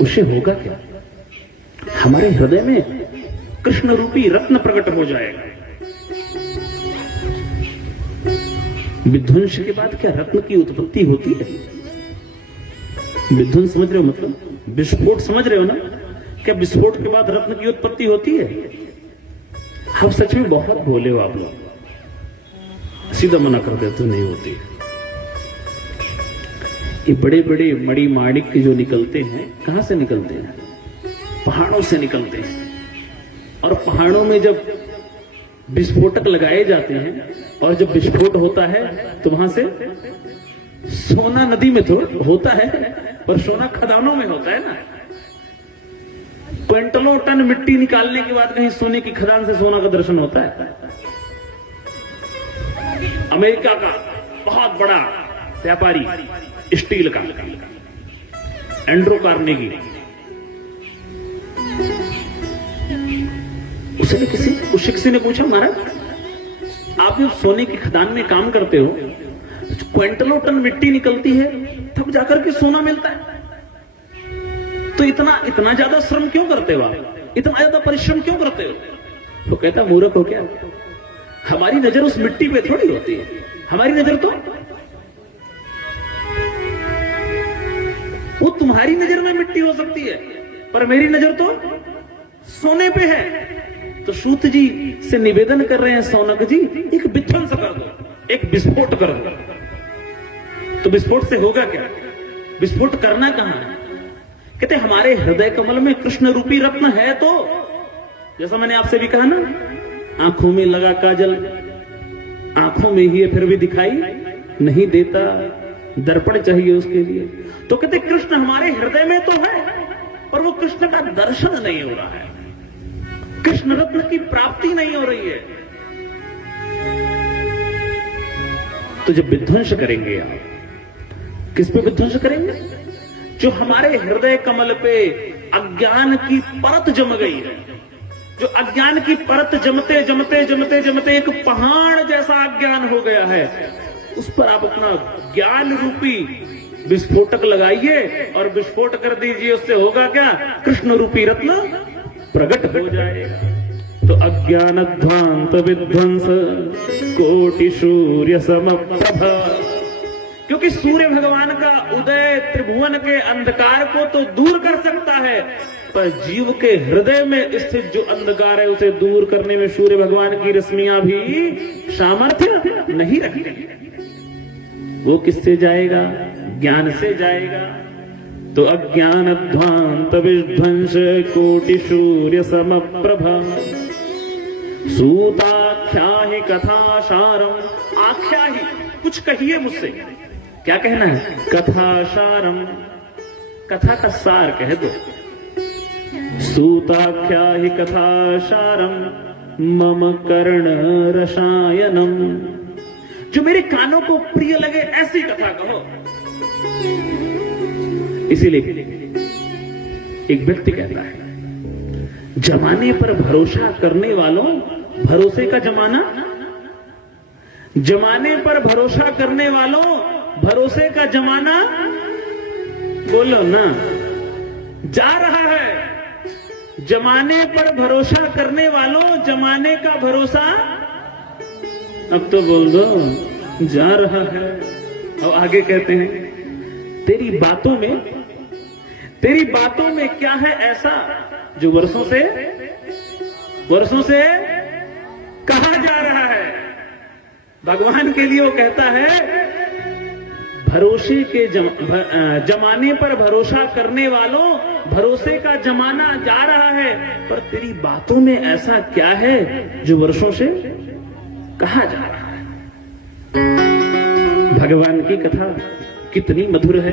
उसे होगा क्या? हमारे हृदय में कृष्ण रूपी रत्न प्रकट हो जाएगा। विध्वंस के बाद क्या रत्न की उत्पत्ति होती है? विध्वंस समझ रहे हो, मतलब विस्फोट समझ रहे हो ना? क्या विस्फोट के बाद रत्न की उत्पत्ति होती है? हम सच में बहुत भोले हो आप लोग, सीधा मना कर देते हो, नहीं होती। ये बड़े बड़े मणि माणिक्य जो निकलते हैं, कहां से निकलते हैं? पहाड़ों से निकलते हैं। और पहाड़ों में जब विस्फोटक लगाए जाते हैं और जब विस्फोट होता है तो वहां से सोना नदी में तो होता है, पर सोना खदानों में होता है ना। क्विंटलों टन मिट्टी निकालने के बाद कहीं सोने की खदान से सोना का दर्शन होता है? अमेरिका का बहुत बड़ा व्यापारी स्टील का एंड्रो कार्नेगी, उस किसी ने पूछा, महाराज आप जब सोने की खदान में काम करते हो, क्विंटलों टन मिट्टी निकलती है तब जाकर के सोना मिलता है, तो इतना ज्यादा श्रम क्यों करते हो आप? इतना ज्यादा परिश्रम क्यों करते हो? तो कहता, मूर्ख हो क्या? हमारी नजर उस मिट्टी पे थोड़ी होती है, हमारी नजर तो वो तुम्हारी नजर में मिट्टी हो सकती है, पर मेरी नजर तो सोने पे है। तो सूत जी से निवेदन कर रहे हैं, सौनक जी एक विध्वंस कर दो, एक विस्फोट कर दो। तो विस्फोट से होगा क्या? विस्फोट करना कहां है? कहते हमारे हृदय कमल में कृष्ण रूपी रत्न है। तो जैसा मैंने आपसे भी कहा ना, आंखों में लगा काजल, आंखों में ही है फिर भी दिखाई नहीं देता, दर्पण चाहिए उसके लिए। तो कहते कृष्ण हमारे हृदय में तो है, पर वो कृष्ण का दर्शन नहीं हो रहा है, कृष्ण रत्न की प्राप्ति नहीं हो रही है। तो जब विध्वंस करेंगे आप, किस पे विध्वंस करेंगे? जो हमारे हृदय कमल पे अज्ञान की परत जम गई है, जो अज्ञान की परत जमते जमते जमते जमते एक पहाड़ जैसा अज्ञान हो गया है, उस पर आप अपना ज्ञान रूपी विस्फोटक लगाइए और विस्फोट कर दीजिए। उससे होगा क्या? कृष्ण रूपी रत्न प्रकट हो जाएगा। तो अज्ञानध्वांत विध्वंस कोटि सूर्य समप्रभ, क्योंकि सूर्य भगवान का उदय त्रिभुवन के अंधकार को तो दूर कर सकता है, पर जीव के हृदय में स्थित जो अंधकार है उसे दूर करने में सूर्य भगवान की रश्मियां भी सामर्थ्य नहीं रखती। वो किससे जाएगा? ज्ञान से जाएगा। तो अज्ञानध्वांत विध्वंस कोटि सूर्य समप्रभ सूताख्या ही कथा सारम। आख्या ही, कुछ कहिए मुझसे, क्या कहना है? कथा सारम, कथा का सार कह दो। सूताख्या ही कथा सारम मम कर्ण रसायनम, जो मेरे कानों को प्रिय लगे ऐसी कथा कहो। इसीलिए एक व्यक्ति कहता है, जमाने पर भरोसा करने वालों, भरोसे का जमाना, जमाने पर भरोसा करने वालों भरोसे का जमाना, बोलो ना, जा रहा है। जमाने पर भरोसा करने वालों जमाने का भरोसा, अब तो बोल दो, जा रहा है। और आगे कहते हैं, तेरी बातों में क्या है ऐसा जो वर्षों से कहा जा रहा है? भगवान के लिए वो कहता है, भरोसे के जमाने पर भरोसा करने वालों भरोसे का जमाना जा रहा है, पर तेरी बातों में ऐसा क्या है जो वर्षों से कहा जा रहा है? भगवान की कथा कितनी मधुर है,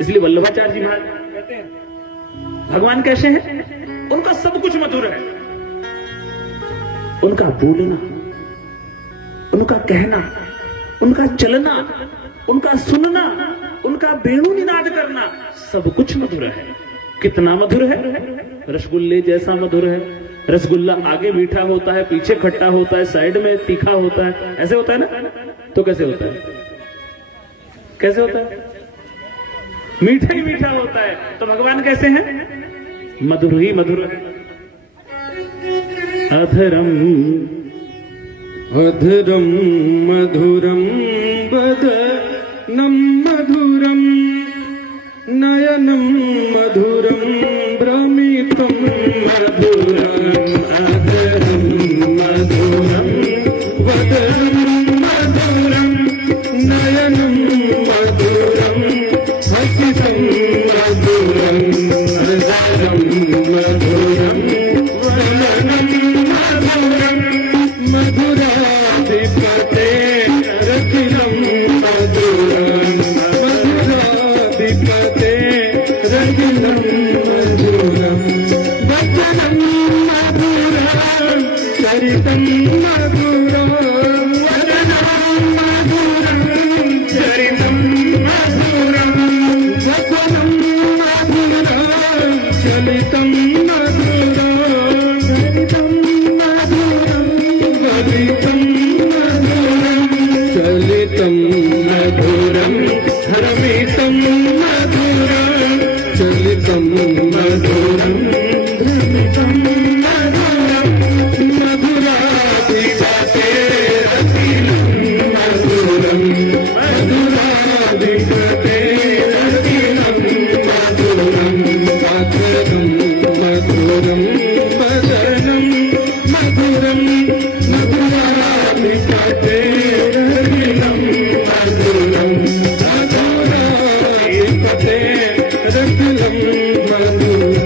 इसलिए वल्लभाचार्य जी महाराज कहते हैं भगवान कैसे हैं? उनका सब कुछ मधुर है। उनका बोलना, उनका कहना, उनका चलना, उनका सुनना, उनका वेणु निनाद करना, सब कुछ मधुर है। कितना मधुर है? रसगुल्ले जैसा मधुर है। रसगुल्ला आगे मीठा होता है, पीछे खट्टा होता है, साइड में तीखा होता है, ऐसे होता है ना? तो कैसे होता है? कैसे होता है? मीठा ही मीठा होता है। तो भगवान कैसे हैं? मधुर ही मधुर है। अधरम अधरम मधुरम वदनम मधुरम नयनम मधुरम भ्रमितम मधुरम अधरम मधुरम वदनम मधुरम नयनम मधुरम हसितम मधुरम अधरम मधुरम वदनम मधुरम मधुराधिपते रतिलम मधुरम मधुराधिपते रतिलम मधुरम वचनम मधुरम चरितम मधुरम वचनम मधुरम चरितम मधुरम वचनम मधुरम चलितम मधुरम चरितम चलितम मधुरम हरमितम मधुरम चलितम मधुरम हरमितम मधुरम मधुराधिपते रतिलम मधुरम मधुराधिपते रतिलम मधुरम मधुरम मधुरम वदनम मधुरम मधुराधिपते रतिलम मधुरम मधुराधिपते रतिलम मधुरम।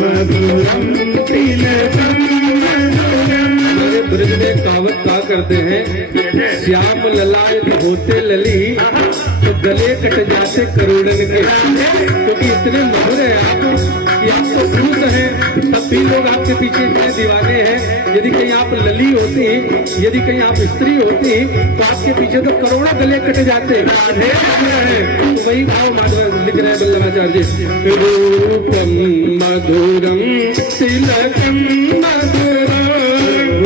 मधुर माधव भगवान की जय हो। ब्रज में कहावत कहा करते हैं, श्याम ललायत होते लली तो गले कट जाते करोड़न के, क्योंकि इतने मधुर है आप कि आप तो पुरुष हैं, तब भी लोग आपके पीछे इतने दीवाने हैं। यदि कहीं आप लली होती, यदि कहीं आप स्त्री होती, तो आपके पीछे तो करोड़ों गले कट जाते। तो वही भाव माधव लिख रहे हैं वल्लभाचार्य जी, रूपम मधुरम तिलकम मधुरम,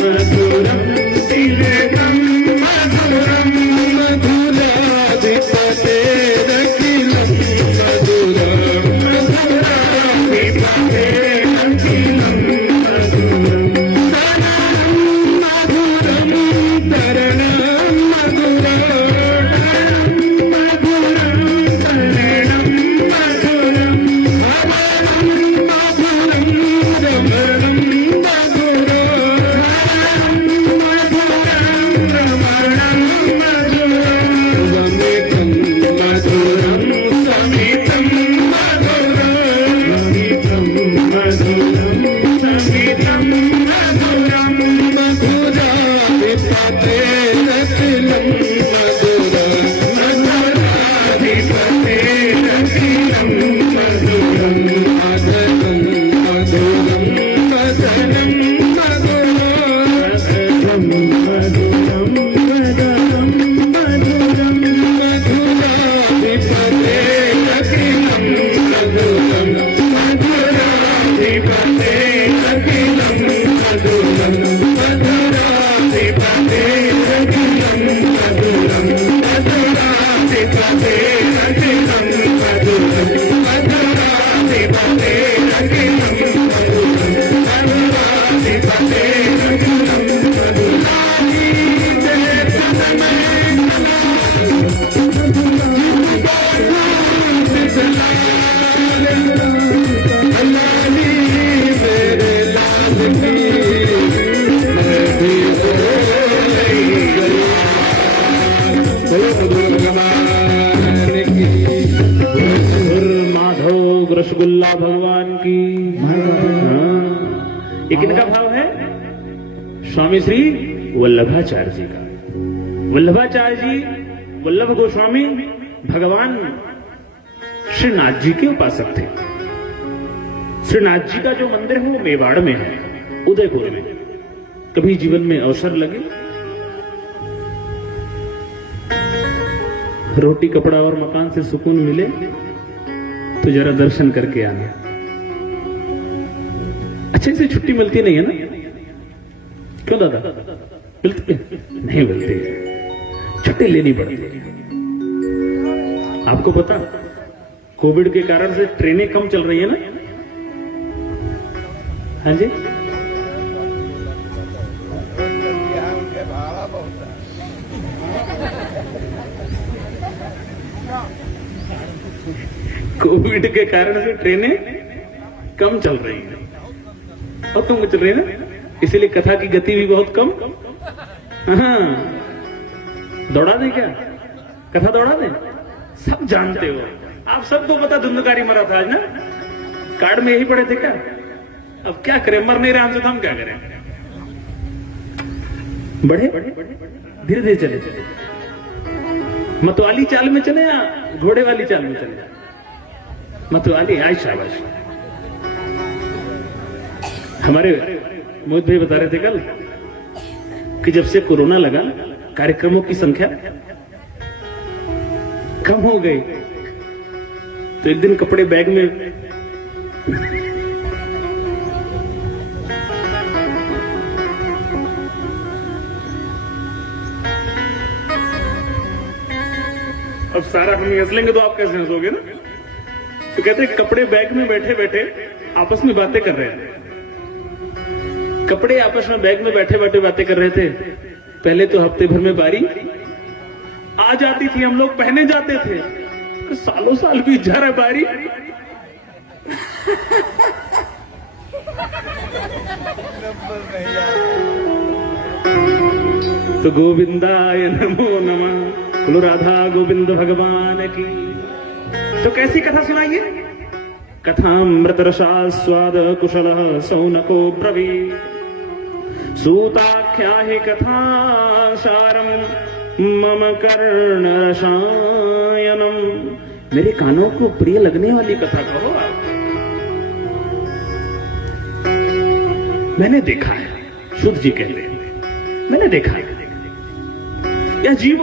मधुरम तिलकम मधुरम, मधुराधिपते रखिलम मधुरम, मधुराधिपते रखिलम मधुरम, मधुरम तरणम मधुरम, मधुरम तरणम मधुरम, मधुरम रमणम रसगुल्ला भगवान की। ये किनका भाव है? स्वामी श्री वल्लभाचार्य जी का। वल्लभाचार्य जी वल्लभ गोस्वामी भगवान श्रीनाथ जी के उपासक थे। श्रीनाथ जी का जो मंदिर है वो मेवाड़ में है, उदयपुर में। कभी जीवन में अवसर लगे, रोटी कपड़ा और मकान से सुकून मिले तो जरा दर्शन करके आना। अच्छे से छुट्टी मिलती नहीं है ना? क्यों दादा? मिलती है? नहीं मिलती, छुट्टी लेनी पड़ती है। आपको पता, कोविड के कारण से ट्रेनें कम चल रही है ना? हाँ जी, कोविड के कारण से ट्रेनें कम चल रही हैं, बहुत कम चल रही है ना, इसीलिए कथा की गति भी बहुत कम। हाँ, दौड़ा दें क्या? कथा दौड़ा दें? सब जानते हो आप, सबको पता धुंधकारी मरा था आज ना, कार्ड में यही पड़े थे क्या? अब क्या करें, मर नहीं रहे हमसे तो हम क्या करें? बढ़े धीरे धीरे चले, मतवाली चाल में चले या घोड़े वाली चाल में चले? मतवाली। आज शाबाश। हमारे मोहित भाई बता रहे थे कल कि जब से कोरोना लगा कार्यक्रमों की संख्या कम हो गई, तो एक दिन कपड़े बैग में अब सारा हम हंस लेंगे तो आप कैसे हंसोगे ना? तो कहते हैं कपड़े बैग में बैठे बैठे आपस में बातें कर रहे थे। कपड़े आपस में बैग में बैठे बैठे बातें कर रहे थे। पहले तो हफ्ते भर में बारी आ जाती थी, हम लोग पहने जाते थे, तो सालों साल बीत जा रहा है बारी। तो गोविंदाय नमो नमः, बोलो राधा गोविंद भगवान की। तो कैसी कथा सुनाइए? कथामृत रसास्वाद कुशलः सौनको ब्रवीत्, सूताख्या हि कथा सारम् मम कर्ण रसायनम, मेरे कानों को प्रिय लगने वाली कथा कहो आप। मैंने देखा है, शुद्ध जी कहते हैं, मैंने देखा है यह जीव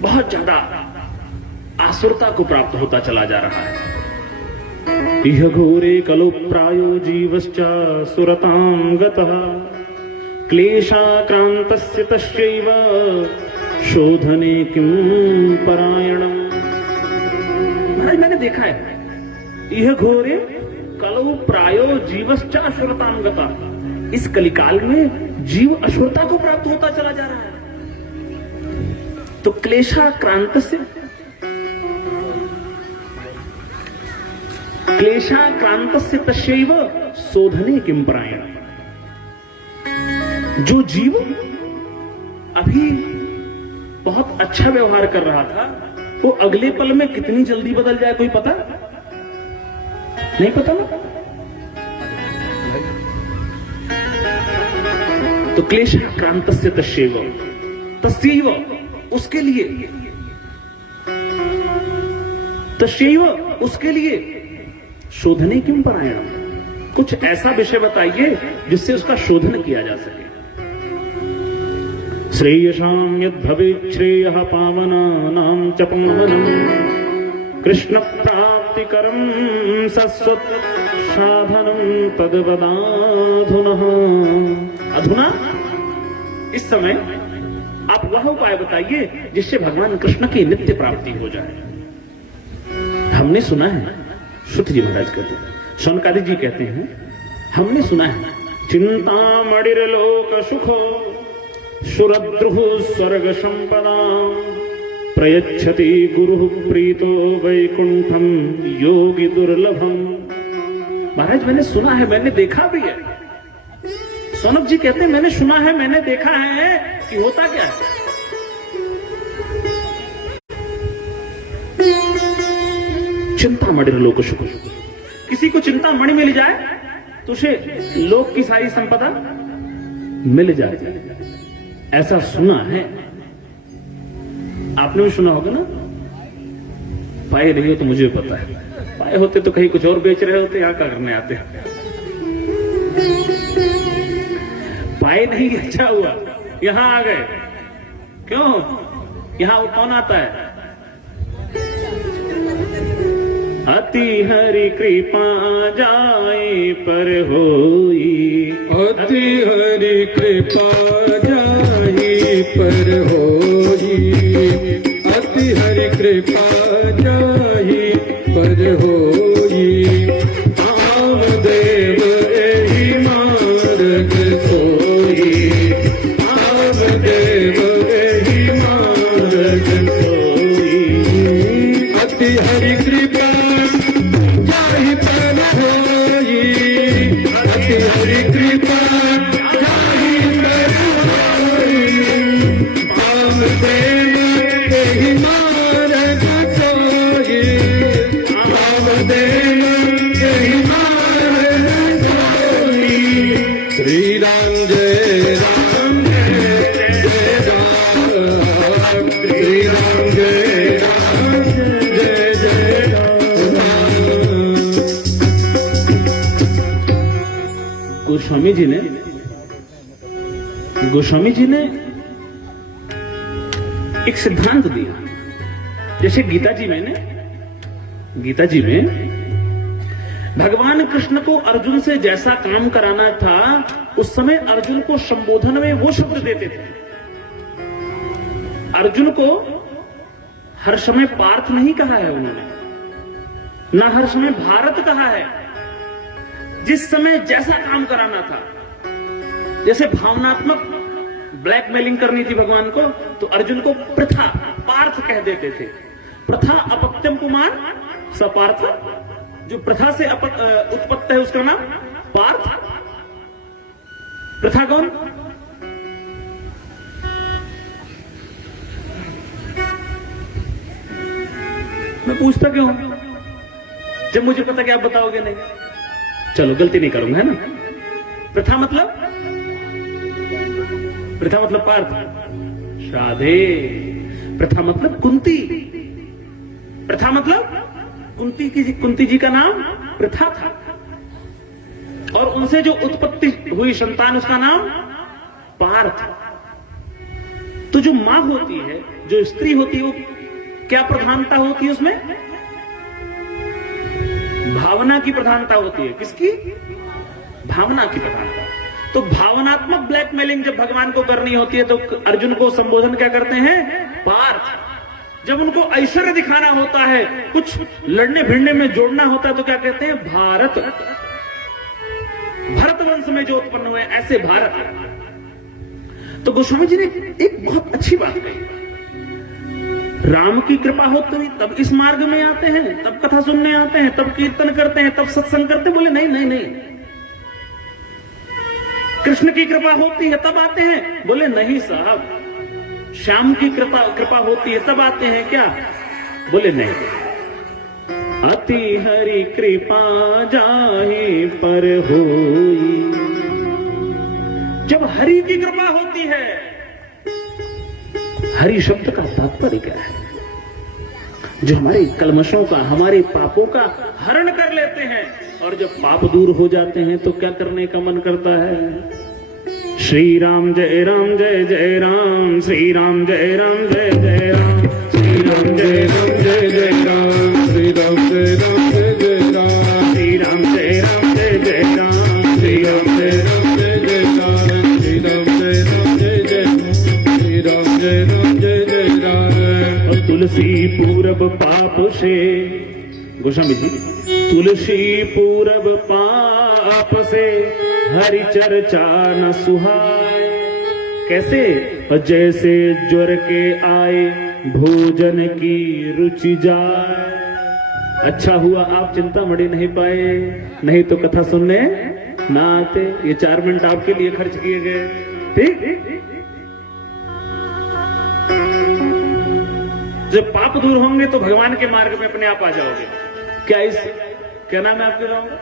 बहुत ज्यादा आसुरता को प्राप्त होता चला जा रहा है। इह घोरे कलो प्रायो जीवश्च सुरतां गतः, क्लेशाक्रान्तस्य तस्यैव शोधने किं परायणम्। महाराज मैंने देखा है, इह घोरे कलो प्रायो जीवश्च असुरतां गतः, इस कलिकाल में जीव असुरता को प्राप्त होता चला जा रहा है। तो क्लेशाक्रान्तस्य तस्यैव शोधने किं परायणम्। जो जीव अभी बहुत अच्छा व्यवहार कर रहा था, वो अगले पल में कितनी जल्दी बदल जाए कोई पता नहीं, पता ना। तो क्लेशाक्रान्तस्य तस्यैव उसके लिए, तस्यैव उसके लिए शोधने किं परायणम्, कुछ ऐसा विषय बताइए जिससे उसका शोधन किया जा सके। श्रेयसां यद् भवेत् श्रेयः पावनानां च पावनम्, कृष्ण प्राप्तिकरं सस्वत् साधनं तद्वदाधुनः। अधुना इस समय आप वह उपाय बताइए जिससे भगवान कृष्ण की नित्य प्राप्ति हो जाए। हमने सुना है, शुद्ध जी महाराज कहते हैं, शौनकादिक जी कहते हैं, हमने सुना है, चिंतामणिर्लोक सुखो सुरद्रुः स्वर्ग संपदा, प्रयच्छति गुरुः प्रीतो वैकुंठम योगी दुर्लभम। महाराज मैंने सुना है, मैंने देखा भी है। सौनक जी कहते हैं मैंने सुना है, मैंने देखा है कि होता क्या है। चिंतामणि लोक सुख, किसी को चिंता मणि मिल जाए तो उसे लोक की सारी संपदा मिल जाए, ऐसा सुना है। आपने भी सुना होगा ना। पाए नहीं हो तो मुझे पता है, पाए होते तो कहीं कुछ और बेच रहे होते, यहां क्या करने आते। पाए नहीं, अच्छा हुआ यहां आ गए। क्यों यहां कौन आता है? अति हरि कृपा जाए पर होई, अति हरि कृपा जाहि पर होई, अति हरि कृपा जाहि पर होई। आमदेव एहि मार्ग सोई, आमदेव एहि मार्ग सोई। अति हरि कृपा जाहि पर होई, अति हरि कृपा जाहि पर होई। आमदेव एहि मार्ग सोई, आमदेव एहि मार्ग सोई। श्री राम जय राम जय राम, श्री राम जय राम जय जय राम। गोस्वामी जी ने एक सिद्धांत दिया। जैसे गीता जी में भगवान कृष्ण को अर्जुन से जैसा काम कराना था, उस समय अर्जुन को संबोधन में वो शब्द देते थे। अर्जुन को हर समय पार्थ नहीं कहा है उन्होंने, ना हर समय भारत कहा है। जिस समय जैसा काम कराना था, जैसे भावनात्मक ब्लैकमेलिंग करनी थी भगवान को, तो अर्जुन को प्रथा पार्थ कह देते थे। प्रथा अपत्यम कुमार सपार्थ, जो प्रथा से उत्पत्त है उसका नाम पार्थ। प्रथा कौन? मैं पूछता क्यों, जब मुझे पता कि आप बताओगे नहीं। चलो गलती नहीं करूंगा, है ना। प्रथा मतलब पार्थ। राधे। प्रथा मतलब कुंती, प्रथा मतलब कुंती जी का नाम प्रथा था, और उनसे जो उत्पत्ति हुई संतान उसका नाम पार्थ। तो जो मां होती है, जो स्त्री होती है, वो क्या प्रधानता होती है उसमें? भावना की प्रधानता होती है। किसकी? भावना की प्रधानता। तो भावनात्मक ब्लैकमेलिंग जब भगवान को करनी होती है तो अर्जुन को संबोधन क्या करते हैं? पार्थ। जब उनको ऐश्वर्य दिखाना होता है, कुछ लड़ने भिड़ने में जोड़ना होता है, तो क्या कहते हैं? भारत। भरत वंश में जो उत्पन्न हुए ऐसे भारत। तो गोस्वामी जी ने एक बहुत अच्छी बात कही, राम की कृपा होती हुई तब इस मार्ग में आते हैं, तब कथा सुनने आते हैं, तब कीर्तन करते हैं, तब सत्संग करते हैं। बोले नहीं नहीं नहीं, कृष्ण की कृपा होती है तब आते हैं। बोले नहीं साहब, श्याम की कृपा होती है तब आते हैं क्या? बोले नहीं। अति हरि कृपा जाहि पर होई। जब हरि की कृपा होती है, हरि शब्द का तात्पर्य क्या है? जो हमारे कलमशों का, हमारे पापों का हरण कर लेते हैं, और जब पाप दूर हो जाते हैं तो क्या करने का मन करता है? श्री राम जय राम जय जय राम, श्री राम जय राम जय जय राम, श्री राम जय राम जय जय राम, श्री राम जय राम जय जय राम, श्री राम जय राम जय जय राम, श्री राम जय राम जय जय राम, श्री राम जय राम जय जय राम, श्री राम जय राम जय जय राम। और तुलसी पूरब पाप से, गोस्वामी जी, तुलसी पूरब पाप से हरि चर्चा न सुहाए। कैसे? और जैसे ज्वर के आए भोजन की रुचि जाए। अच्छा हुआ आप चिंतामणि नहीं पाए, नहीं तो कथा सुनने ना आते। ये 4 मिनट आपके लिए खर्च किए गए। ठीक? जब पाप दूर होंगे तो भगवान के मार्ग में अपने आप आ जाओगे। क्या नाम है आपके गांव का?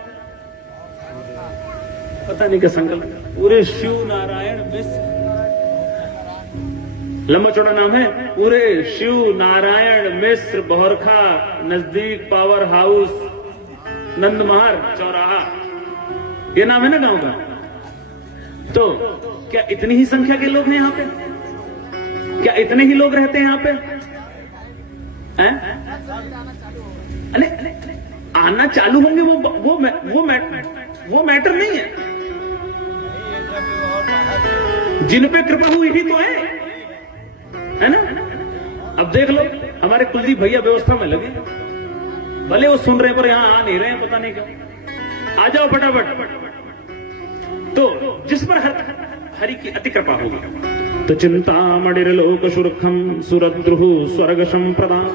पता नहीं क्या संकल्प, पूरे शिव नारायण मिश्र, लंबा चौड़ा नाम है, पूरे शिव नारायण मिश्र बहरखा नजदीक पावर हाउस नंदमहर चौराहा, ये नाम है ना गांव का। तो क्या इतनी ही संख्या के लोग हैं यहाँ पे? क्या इतने ही लोग रहते हैं यहाँ पे? अरे आना चालू होंगे, वो मैटर नहीं है। जिन पे कृपा हुई ही तो है ना? अब देख लो, हमारे कुलदीप भैया व्यवस्था में लगे, भले वो सुन रहे हैं पर यहां आ नहीं रहे हैं, पता नहीं क्यों। आ जाओ फटाफट। तो जिस पर हरि की अति कृपा होगी तो चिंतामणिर्लोक सुरखम सुरद्रुः स्वर्ग संप्रदान।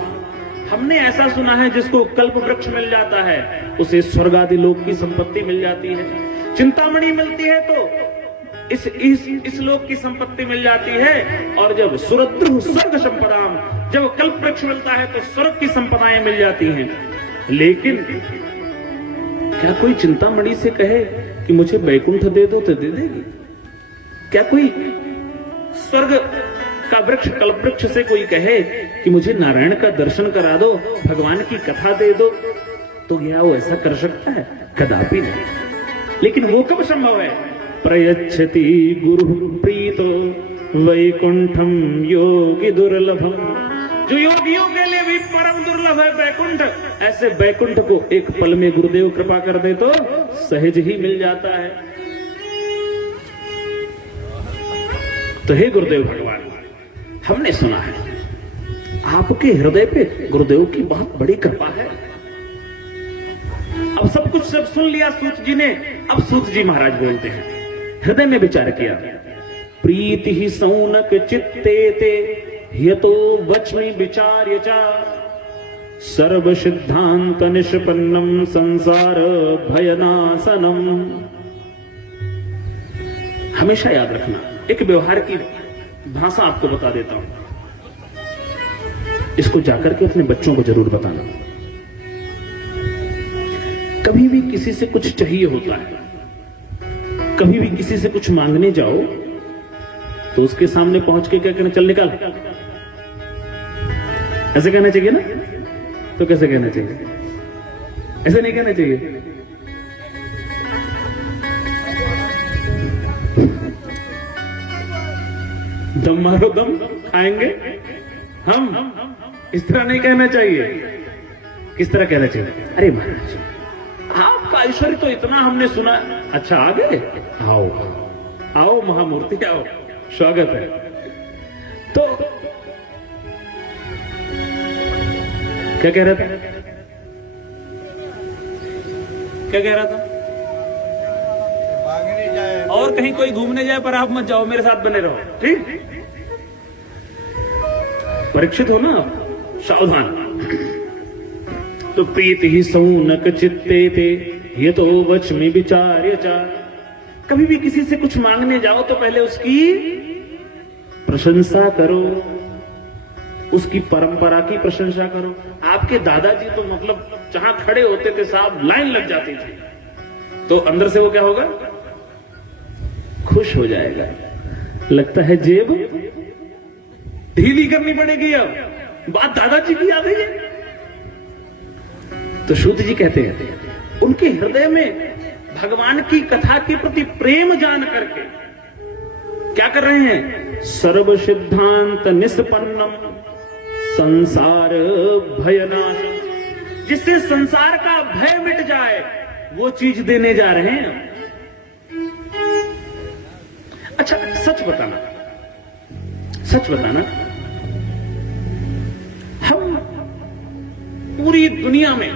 हमने ऐसा सुना है जिसको कल्प वृक्ष मिल जाता है उसे स्वर्ग आदि लोक की संपत्ति मिल जाती है। चिंतामणि मिलती है तो इस लोक की संपत्ति मिल जाती है, और जब सुरद्रुः स्वर्ग संपदाम, जब कल्प वृक्ष मिलता है तो स्वर्ग की संपदाएं मिल जाती हैं। लेकिन क्या कोई चिंतामणि से कहे कि मुझे बैकुंठ दे दो तो दे देगी? क्या कोई स्वर्ग का वृक्ष कल्प वृक्ष से कोई कहे कि मुझे नारायण का दर्शन करा दो, भगवान की कथा दे दो, तो क्या वो ऐसा कर सकता है? कदापि नहीं। लेकिन वो कब संभव है? प्रयच्छति गुरु प्रीतो वैकुंठम योगी दुर्लभम। जो योगियों के लिए भी परम दुर्लभ है बैकुंठ, ऐसे बैकुंठ को एक पल में गुरुदेव कृपा कर दे तो सहज ही मिल जाता है। तो हे गुरुदेव भगवान, हमने सुना है आपके हृदय पे गुरुदेव की बहुत बड़ी कृपा है। अब सब कुछ सब सुन लिया सूत जी ने। अब सूत जी महाराज बोलते हैं, हृदय में विचार किया, प्रीति ही सौनक चित्ते ते यतो वच्मि विचार्य च सर्व सिद्धांत निष्पन्नम संसार भयनाशनम। हमेशा याद रखना, एक व्यवहार की भाषा आपको बता देता हूं, इसको जाकर के अपने बच्चों को जरूर बताना। कभी भी किसी से कुछ चाहिए होता है, कभी भी किसी से कुछ मांगने जाओ तो उसके सामने पहुंच के क्या कहना, चल निकाल, ऐसे कहना चाहिए ना? तो कैसे कहना चाहिए? ऐसे नहीं कहना चाहिए। दम मारो दम खाएंगे हम, इस तरह नहीं कहना चाहिए। किस तरह कहना चाहिए? अरे महाराज, आपका ऐश्वर्य तो इतना हमने सुना। अच्छा आ गए, आओ आओ महामूर्ति आओ, स्वागत है। तो क्या कह रहा था? क्या कह रहा था? और कहीं कोई घूमने जाए पर आप मत जाओ, मेरे साथ बने रहो, ठीक? परीक्षित हो ना आप, सावधान। तो प्रीति ही सौनक चित्ते थे, ये तो वच में विचार्य चार। कभी भी किसी से कुछ मांगने जाओ तो पहले उसकी प्रशंसा करो, उसकी परंपरा की प्रशंसा करो। आपके दादाजी तो मतलब जहां खड़े होते थे साहब, लाइन लग जाती थी, तो अंदर से वो क्या होगा? खुश हो जाएगा। लगता है जेब ढीली करनी पड़ेगी। अब बात दादाजी की आ गई है। तो सूत जी कहते हैं उनके हृदय में भगवान की कथा के प्रति प्रेम जान करके क्या कर रहे हैं? सर्व सिद्धांत निष्पन्नम संसार भयनाशम, जिससे संसार का भय मिट जाए वो चीज देने जा रहे हैं। अच्छा सच बताना, सच बताना, हम पूरी दुनिया में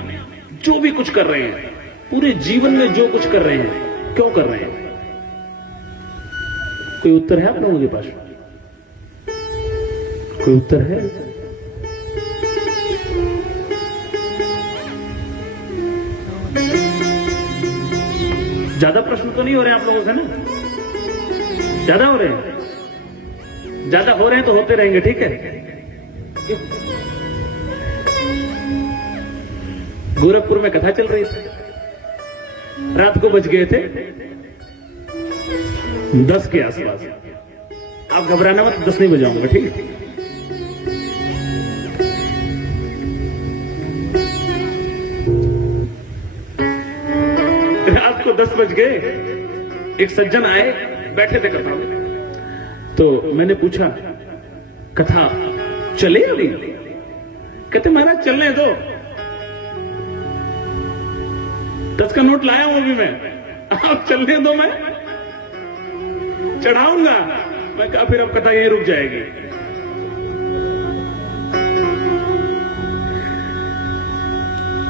जो भी कुछ कर रहे हैं, पूरे जीवन में जो कुछ कर रहे हैं, क्यों कर रहे हैं? कोई उत्तर है आप लोगों के पास? कोई उत्तर है? ज्यादा प्रश्न तो नहीं हो रहे आप लोगों से ना? ज्यादा हो रहे हैं? ज्यादा हो रहे हैं तो होते रहेंगे, ठीक है? गोरखपुर में कथा चल रही थी, रात को बज गए थे 10 के आसपास। आप घबराना मत, 10 नहीं बजाऊंगा, ठीक है? रात को 10 बज गए, एक सज्जन आए, बैठे थे कथा में। तो मैंने पूछा कथा चले अभी? कहते महाराज चलने दो, 10 का नोट लाया हूं अभी मैं, आप चलने दो, मैं चढ़ाऊंगा। मैं कहा फिर अब कथा यहीं रुक जाएगी।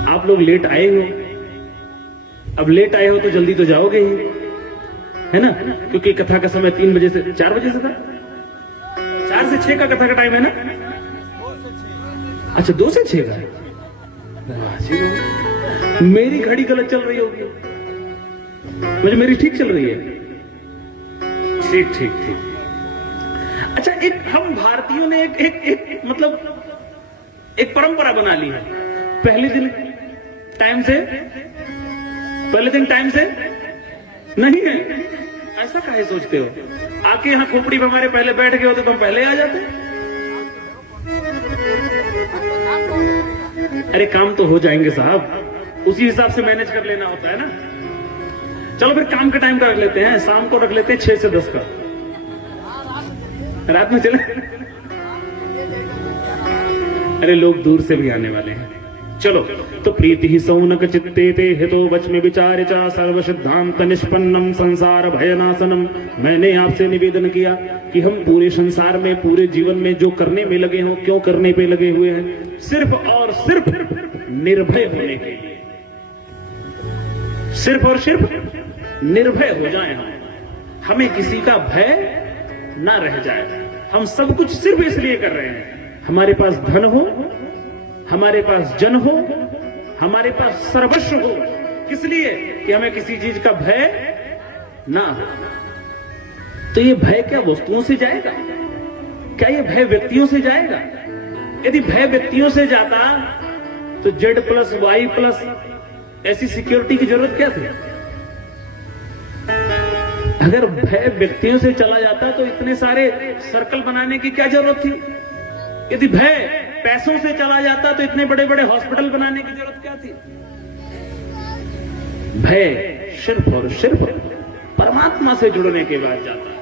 आप लोग लेट आए हो, अब लेट आए हो तो जल्दी तो जाओगे ही, है ना? क्योंकि कथा का समय 3 बजे से 4 बजे से था, 4 से 6 का कथा का टाइम है ना? अच्छा 2 से 6 का। मेरी घड़ी गलत चल रही होगी, मुझे मेरी ठीक चल रही है। ठीक ठीक ठीक। अच्छा एक हम भारतीयों ने एक मतलब एक परंपरा बना ली है, पहले दिन टाइम से नहीं है। ऐसा काहे सोचते हो? आके यहां खोपड़ी पे हमारे पहले बैठ गए होते तो हम पहले आ जाते। अरे काम तो हो जाएंगे साहब, उसी हिसाब से मैनेज कर लेना होता है ना। चलो फिर काम का टाइम का रख लेते हैं, शाम को रख लेते हैं 6 से 10 का, रात में चले। अरे लोग दूर से भी आने वाले हैं। चलो तो प्रीति ही सौनक चित्ते ते हितो वच में विचार्य चा सर्व सिद्धांत निष्पन्नम संसार भयनाशनम। मैंने आपसे निवेदन किया कि हम पूरे संसार में, पूरे जीवन में जो करने में लगे हों, क्यों करने पे लगे हुए हैं? सिर्फ और सिर्फ निर्भय होने के लिए, सिर्फ और सिर्फ निर्भय हो जाए हम, हमें किसी का भय ना रह जाए। हम सब कुछ सिर्फ इसलिए कर रहे हैं, हमारे पास धन हो, हमारे पास जन हो, हमारे पास सर्वस्व हो, किस लिए? कि हमें किसी चीज का भय ना हो। तो ये भय क्या वस्तुओं से जाएगा? क्या ये भय व्यक्तियों से जाएगा? यदि भय व्यक्तियों से जाता तो Z+Y+ ऐसी सिक्योरिटी की जरूरत क्या थी? अगर भय व्यक्तियों से चला जाता तो इतने सारे सर्कल बनाने की क्या जरूरत थी? यदि भय पैसों से चला जाता तो इतने बड़े बड़े हॉस्पिटल बनाने की जरूरत क्या थी? भय सिर्फ और सिर्फ परमात्मा से जुड़ने के बाद जाता है।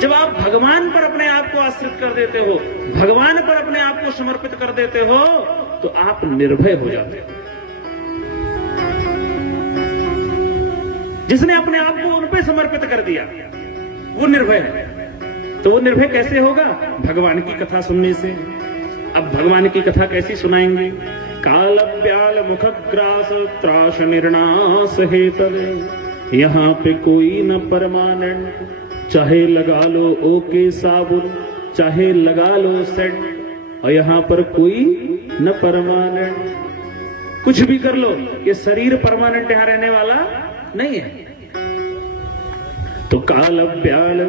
जब आप भगवान पर अपने आप को आश्रित कर देते हो, भगवान पर अपने आप को समर्पित कर देते हो, तो आप निर्भय हो जाते हो। जिसने अपने आप को उन पे समर्पित कर दिया वो निर्भय है। तो वो निर्भय कैसे होगा? भगवान की कथा सुनने से। अब भगवान की कथा कैसी सुनाएंगे? काल ब्याल मुख ग्रास त्रास निर्णास हेतले, यहाँ पे कोई न परमानेंट, चाहे लगा लो ओके साबुन, चाहे लगा लो सेंट, और यहाँ पर कोई न परमानेंट। कुछ भी कर लो, ये शरीर परमानेंट यहाँ रहने वाला नहीं है। तो काल ब्याल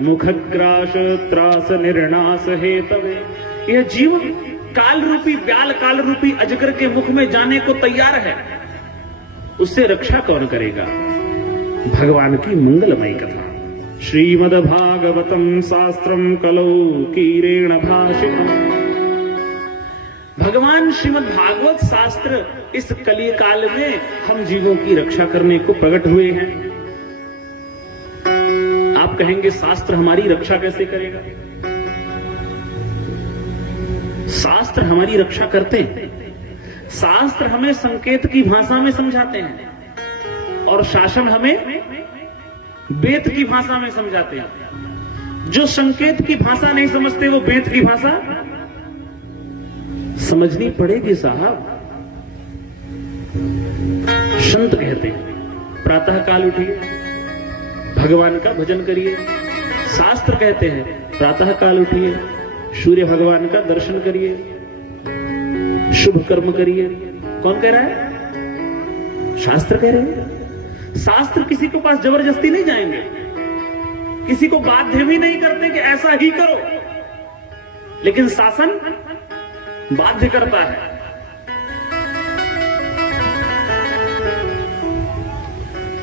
मुखग्रास त्रास निर्णास हेतवे, यह जीव काल रूपी ब्याल, काल रूपी अजगर के मुख में जाने को तैयार है। उससे रक्षा कौन करेगा? भगवान की मंगलमयी कथा। श्रीमद् भागवतम शास्त्रम कलौ कीरेण भाषितम। भगवान श्रीमद् भागवत शास्त्र इस कली काल में हम जीवों की रक्षा करने को प्रकट हुए हैं। आप कहेंगे शास्त्र हमारी रक्षा कैसे करेगा? शास्त्र हमारी रक्षा करते हैं। शास्त्र हमें संकेत की भाषा में समझाते हैं और शासन हमें वेद की भाषा में समझाते हैं। जो संकेत की भाषा नहीं समझते वो वेद की भाषा समझनी पड़ेगी साहब। संत कहते हैं प्रातः काल उठिए, भगवान का भजन करिए। शास्त्र कहते हैं प्रातः काल उठिए, सूर्य भगवान का दर्शन करिए, शुभ कर्म करिए। कौन कह रहा है? शास्त्र कह रहे हैं। शास्त्र किसी के पास जबरदस्ती नहीं जाएंगे, किसी को बाध्य भी नहीं करते कि ऐसा ही करो, लेकिन शासन बाध्य करता है।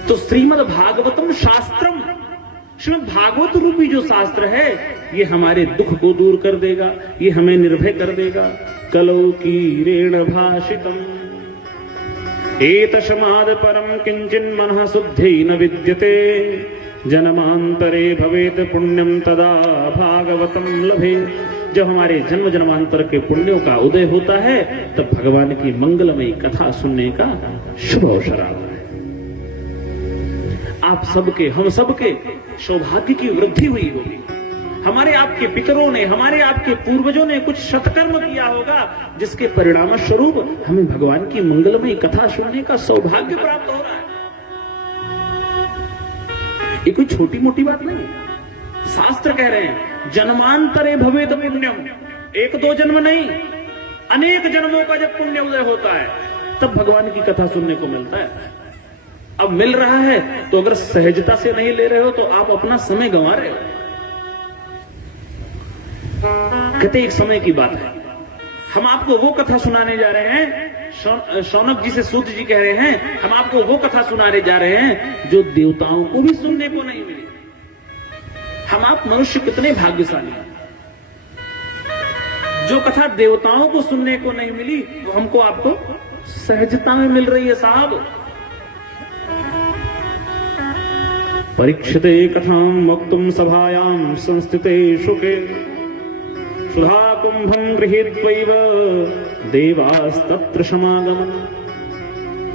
तो श्रीमद् भागवतम शास्त्रम, श्रीमद् भागवत रूपी जो शास्त्र है ये हमारे दुख को दूर कर देगा, ये हमें निर्भय कर देगा। कलौ कीरेण भाषितम एतस्माद् परम किंचिन् मनः शुद्धि न विद्यते, जन्मांतरे भवेत पुण्यम तदा भागवतम लभे। जब हमारे जन्म जन्मांतर के पुण्यों का उदय होता है तब भगवान की मंगलमयी कथा सुनने का शुभ अवसर आता है। आप सबके, हम सबके सौभाग्य की वृद्धि हुई होगी। हमारे आपके पितरों ने, हमारे आपके पूर्वजों ने कुछ सत्कर्म किया होगा जिसके परिणाम स्वरूप हमें भगवान की मंगलमयी कथा सुनने का सौभाग्य प्राप्त हो रहा है। ये कोई छोटी मोटी बात नहीं। शास्त्र कह रहे हैं जन्मांतरे भवेत पुण्यम, एक दो जन्म नहीं, अनेक जन्मों का जब पुण्य उदय होता है तब भगवान की कथा सुनने को मिलता है। अब मिल रहा है तो अगर सहजता से नहीं ले रहे हो तो आप अपना समय गंवा रहे हो। कहते एक समय की बात है, हम आपको वो कथा सुनाने जा रहे हैं। शौनक जी से सूत जी कह रहे हैं हम आपको वो कथा सुनाने जा रहे हैं जो देवताओं को भी सुनने को नहीं मिली। हम आप मनुष्य कितने भाग्यशाली हैं। जो कथा देवताओं को सुनने को नहीं मिली वो हमको आपको सहजता में मिल रही है साहब। परीक्षते कथां वक्तुं सभायां संस्थिते शुके, सुधा कुंभं गृहीत्वैव देवास्तत्र समागमन्।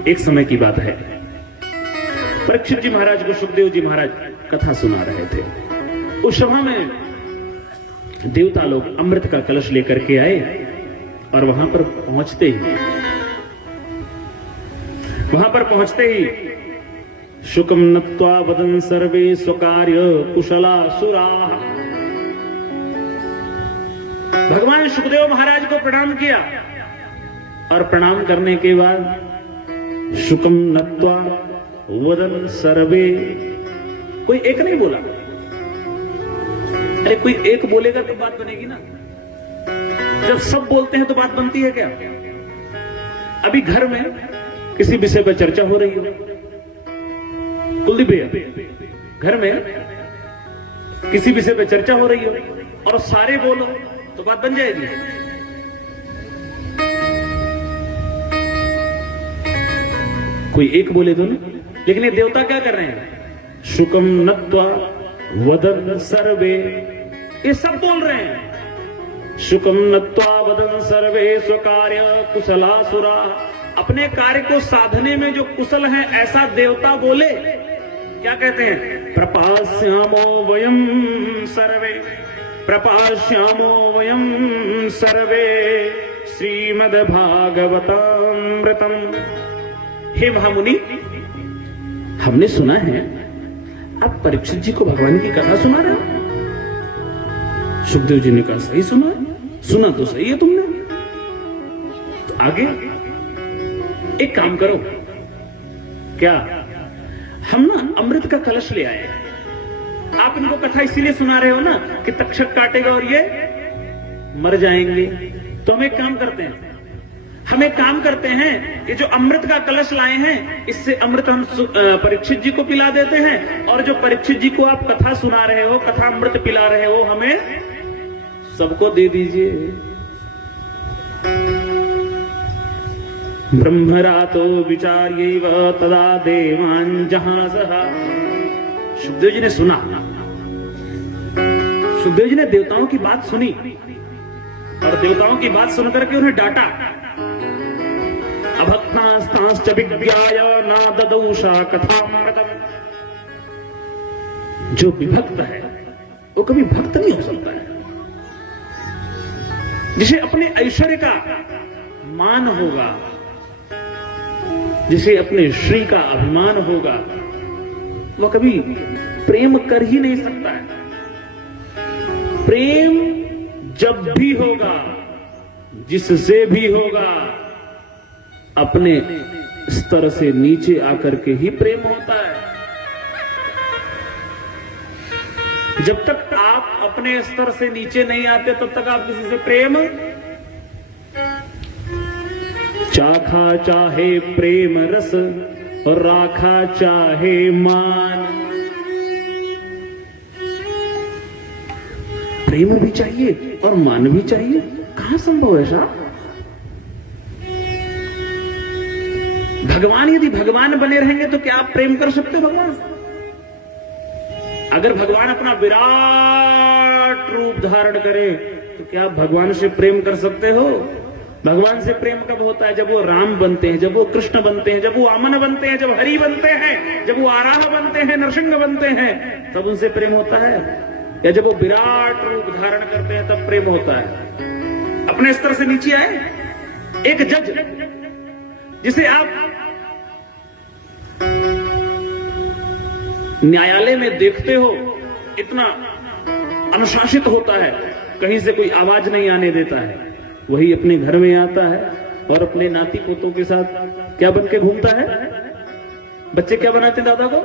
एक समय की बात है, परीक्षित जी महाराज को सुखदेव जी महाराज कथा सुना रहे थे। उस सभा में देवता लोग अमृत का कलश लेकर के आए और वहां पर पहुंचते ही शुकम नत्वा वदन् सर्वे स्वकार्य कुशला सुराः। भगवान सुखदेव महाराज को प्रणाम किया और प्रणाम करने के बाद शुकम नत्वा वदन् सर्वे, कोई एक नहीं बोला। अरे कोई एक बोलेगा तो बात बनेगी ना। जब सब बोलते हैं तो बात बनती है क्या? अभी घर में किसी विषय पर चर्चा हो रही है, कुलदीप भैया घर में किसी विषय पे चर्चा हो रही हो और सारे बोलो तो बात बन जाएगी। कोई एक बोले तो ना, लेकिन ये देवता क्या कर रहे हैं? शुकम नत्वा वदन सर्वे, ये सब बोल रहे हैं। शुकम नत्वा वदन सर्वे स्वकार्य कुशलासुरा, अपने कार्य को साधने में जो कुशल है ऐसा देवता बोले। क्या कहते हैं? प्रपास्यामो वयम सर्वे, प्रपास्यामो वयम सर्वे श्रीमद्भागवतामृतम। हे महामुनि, हमने सुना है आप परीक्षित जी को भगवान की कथा सुना रहे हो। सुखदेव जी ने कहा सही सुना है, सुना तो सही है तुमने, तो आगे एक काम करो। क्या? हम ना अमृत का कलश ले आए। आप इनको कथा इसीलिए सुना रहे हो ना कि तक्षक काटेगा और ये मर जाएंगे। तो हम एक काम करते हैं, ये जो अमृत का कलश लाए हैं इससे अमृत हम परीक्षित जी को पिला देते हैं, और जो परीक्षित जी को आप कथा सुना रहे हो, कथा अमृत पिला रहे हो, हमें सबको दे दीजिए। ब्रह्मरातो विचार्यैव तदा देवान् जहासः। सुखदेव जी ने सुना, सुखदेव जी ने देवताओं की बात सुनी और देवताओं की बात सुनकर के उन्हें डांटा। अभक्तास्तांश्च विज्ञाय न ददौषा कथामृतम्। जो विभक्त है वो कभी भक्त नहीं हो सकता है। जिसे अपने ऐश्वर्य का मान होगा, जिसे अपने श्री का अभिमान होगा, वह कभी प्रेम कर ही नहीं सकता है। प्रेम जब भी होगा, जिससे भी होगा, अपने स्तर से नीचे आकर के ही प्रेम होता है। जब तक आप अपने स्तर से नीचे नहीं आते तब तक आप किसी से प्रेम, चाखा चाहे प्रेम रस और राखा चाहे मान। प्रेम भी चाहिए और मान भी चाहिए, कहां संभव है साहब? भगवान यदि भगवान बने रहेंगे तो क्या आप प्रेम कर सकते हो भगवान से? अगर भगवान अपना विराट रूप धारण करे तो क्या आप भगवान से प्रेम कर सकते हो? भगवान से प्रेम कब होता है? जब वो राम बनते हैं, जब वो कृष्ण बनते हैं, जब वो वामन बनते हैं, जब हरि बनते हैं, जब वो आराह बनते हैं, नरसिंह बनते हैं, तब उनसे प्रेम होता है। या जब वो विराट रूप धारण करते हैं तब प्रेम होता है। अपने स्तर से नीचे आए। एक जज जिसे आप न्यायालय में देखते हो, इतना अनुशासित होता है, कहीं से कोई आवाज नहीं आने देता है, वही अपने घर में आता है और अपने नाती पोतों के साथ क्या बन के घूमता है? बच्चे क्या बनाते हैं दादा को?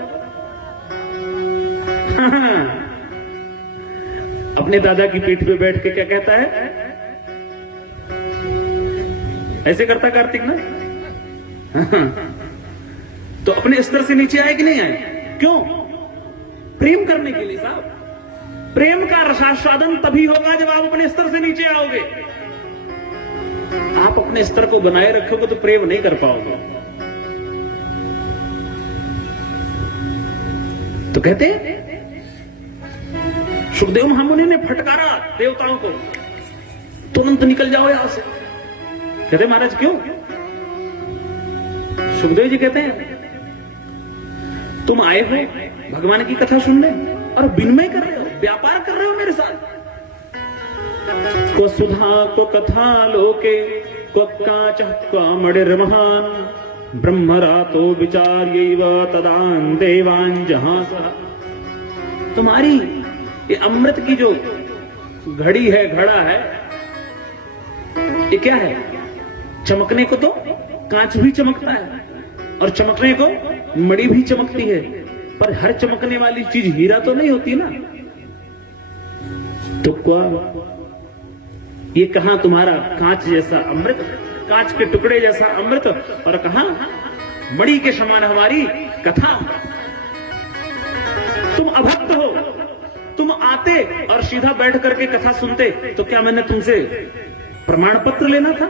अपने दादा की पीठ पे बैठ के क्या कहता है? ऐसे करता कार्तिक ना। तो अपने स्तर से नीचे आए कि नहीं आए? क्यों? प्रेम करने के लिए साहब। प्रेम का रसास्वादन तभी होगा जब आप अपने स्तर से नीचे आओगे। आप अपने स्तर को बनाए रखोगे तो प्रेम नहीं कर पाओगे। तो कहते सुखदेव महामुनि ने फटकारा देवताओं को, तुरंत निकल जाओ यहां से। कहते महाराज क्यों? सुखदेव जी कहते हैं तुम आए हो भगवान की कथा सुनने और विनिमय कर रहे हो, व्यापार कर रहे हो मेरे साथ। को सुधा को कथा लोके को काच को मणिर्महान ब्रह्मरातो विचार्यैव तदान देवान जहासः। तुम्हारी ये अमृत की जो घड़ी है, घड़ा है, ये क्या है? चमकने को तो कांच भी चमकता है और चमकने को मणि भी चमकती है, पर हर चमकने वाली चीज हीरा तो नहीं होती ना। तो क्या ये कहां तुम्हारा कांच जैसा अमृत, कांच के टुकड़े जैसा अमृत, और कहां मणि के समान हमारी कथा। तो तुम अभक्त हो, तुम आते और सीधा बैठ करके कथा सुनते तो क्या मैंने तुमसे प्रमाण पत्र लेना था?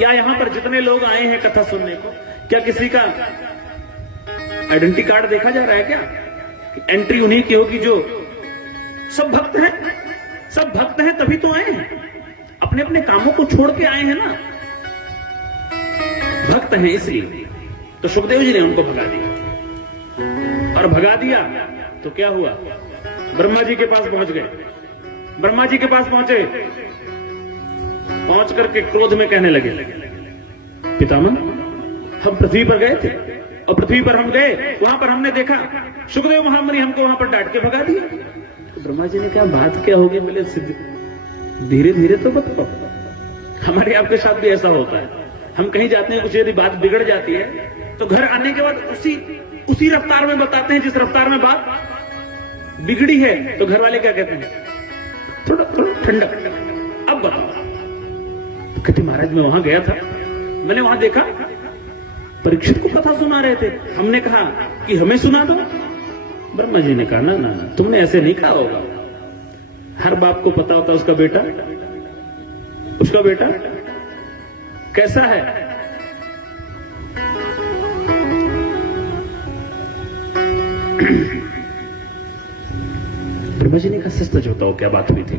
या यहां पर जितने लोग आए हैं कथा सुनने को, क्या किसी का आइडेंटिटी कार्ड देखा जा रहा है क्या? एंट्री उन्हीं की होगी जो सब भक्त हैं, सब भक्त हैं तभी तो आए हैं, अपने अपने कामों को छोड़ के आए हैं ना, भक्त हैं इसलिए। तो सुखदेव जी ने उनको भगा दिया, और भगा दिया तो क्या हुआ? ब्रह्मा जी के पास पहुंच गए। ब्रह्मा जी के पास पहुंचे, पहुंच करके क्रोध में कहने लगे, पितामह हम पृथ्वी पर गए थे, और पृथ्वी पर हम गए, वहां पर हमने देखा सुखदेव महामुनि हमको वहां पर डांट के भगा दिया। तो ब्रह्मा जी ने कहा बात क्या होगी? बोले धीरे धीरे तो बताओ, हमारे आपके साथ भी ऐसा होता है, हम कहीं जाते हैं, कुछ यदि बात बिगड़ जाती है तो घर आने के बाद उसी रफ्तार में बताते हैं जिस रफ्तार में बात बिगड़ी है। तो घर वाले क्या कहते हैं? थोड़ा ठंडा, अब बताओ। तो कहते महाराज मैं वहां गया था, मैंने वहां देखा परीक्षित को कथा सुना रहे थे, हमने कहा कि हमें सुना दो। ब्रह्मा जी ने कहा ना तुमने ऐसे नहीं कहा होगा, हर बाप को पता होता उसका बेटा कैसा है। ब्रह्मा जी ने कहा सच सच बताओ क्या बात हुई थी?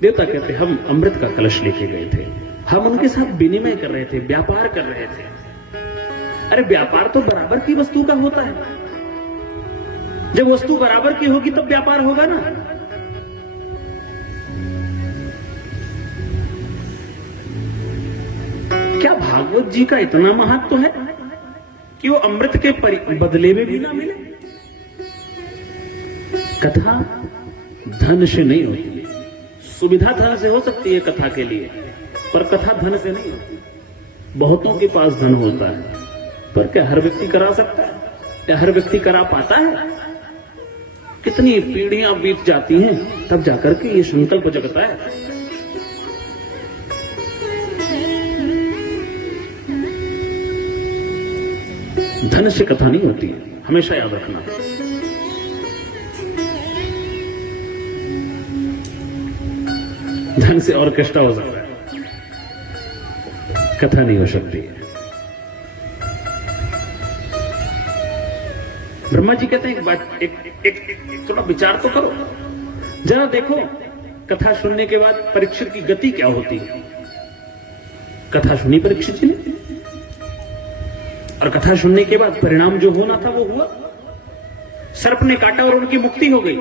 देवता कहते हम अमृत का कलश लेके गए थे, हम उनके साथ विनिमय कर रहे थे, व्यापार कर रहे थे। अरे व्यापार तो बराबर की वस्तु का होता है, जब वस्तु बराबर की होगी तब व्यापार होगा ना। क्या भागवत जी का इतना महत्व है कि वो अमृत के बदले में भी ना मिले? कथा धन से नहीं होती, सुविधा धन से हो सकती है कथा के लिए, पर कथा धन से नहीं होती। बहुतों के पास धन होता है, पर क्या हर व्यक्ति करा सकता है? क्या हर व्यक्ति करा पाता है? कितनी पीढ़ियां बीत जाती हैं तब जाकर के ये संकल्प जगता है। धन से कथा नहीं होती है, हमेशा याद रखना। धन से ऑर्केस्ट्रा हो सकता है, कथा नहीं हो सकती है। ब्रह्मा जी कहते हैं एक बात, एक थोड़ा विचार तो करो, जरा देखो कथा सुनने के बाद परीक्षित की गति क्या होती है। कथा सुनी परीक्षित जी ने, और कथा सुनने के बाद परिणाम जो होना था वो हुआ। सर्प ने काटा और उनकी मुक्ति हो गई।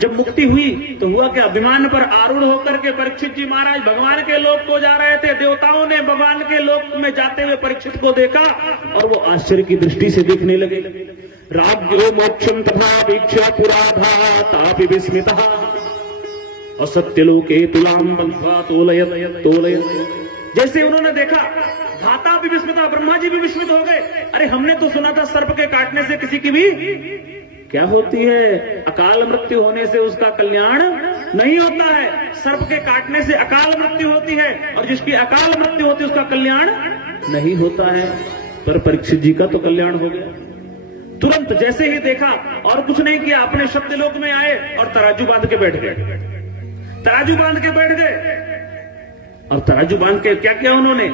जब मुक्ति हुई तो हुआ क्या? विमान पर आरूढ़ होकर के परीक्षित जी महाराज भगवान के लोक को जा रहे थे। देवताओं ने भगवान के लोक में जाते हुए परीक्षित को देखा और वो आश्चर्य की दृष्टि से देखने लगे। राज्यो मोक्षम तथा वीक्ष्य पुराधा तापि विस्मितः असत्यलोके तुलाम बंध्वा तोलयत। जैसे उन्होंने देखा धाता भी विस्मित, ब्रह्मा जी भी विस्मित हो गए। अरे हमने तो सुना था सर्प के काटने से किसी की भी क्या होती है? अकाल मृत्यु होने से उसका कल्याण नहीं होता है। सर्प के काटने से अकाल मृत्यु होती है, और जिसकी अकाल मृत्यु होती है उसका कल्याण नहीं होता है। पर परीक्षित जी का तो कल्याण हो गया। तुरंत जैसे ही देखा और कुछ नहीं किया, अपने सत्यलोक में आए और तराजू बांध के बैठ गए। तराजू बांध के बैठ गए, और तराजू बांध के क्या किया उन्होंने?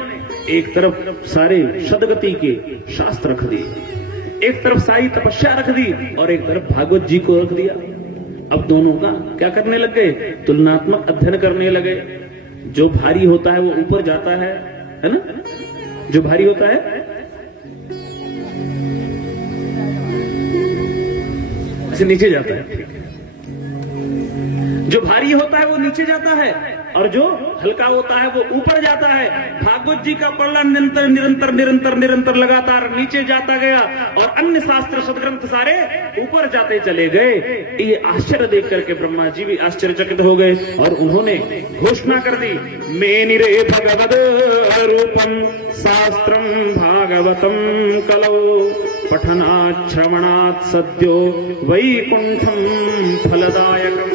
एक तरफ सारे सदगति के शास्त्र रख दिए, एक तरफ सारी तपस्या रख दी, और एक तरफ भागवत जी को रख दिया। अब दोनों का क्या करने लगे? तुलनात्मक अध्ययन करने लगे। जो भारी होता है वो ऊपर जाता है ना? जो भारी होता है ऐसे नीचे जाता है, जो भारी होता है वो नीचे जाता है, और जो हल्का होता है वो ऊपर जाता है। भागवत जी का पढ़ना निरंतर लगातार नीचे जाता गया, और अन्य शास्त्र सदग्रंथ सारे ऊपर जाते चले गए। ये आश्चर्य देख करके ब्रह्मा जी भी आश्चर्यचकित हो गए, और उन्होंने घोषणा कर दी, मेनिरे भगवद रूपम शास्त्रम भागवतम कलौ पठनात् श्रवणात् सद्यो वैकुंठम फलदायकम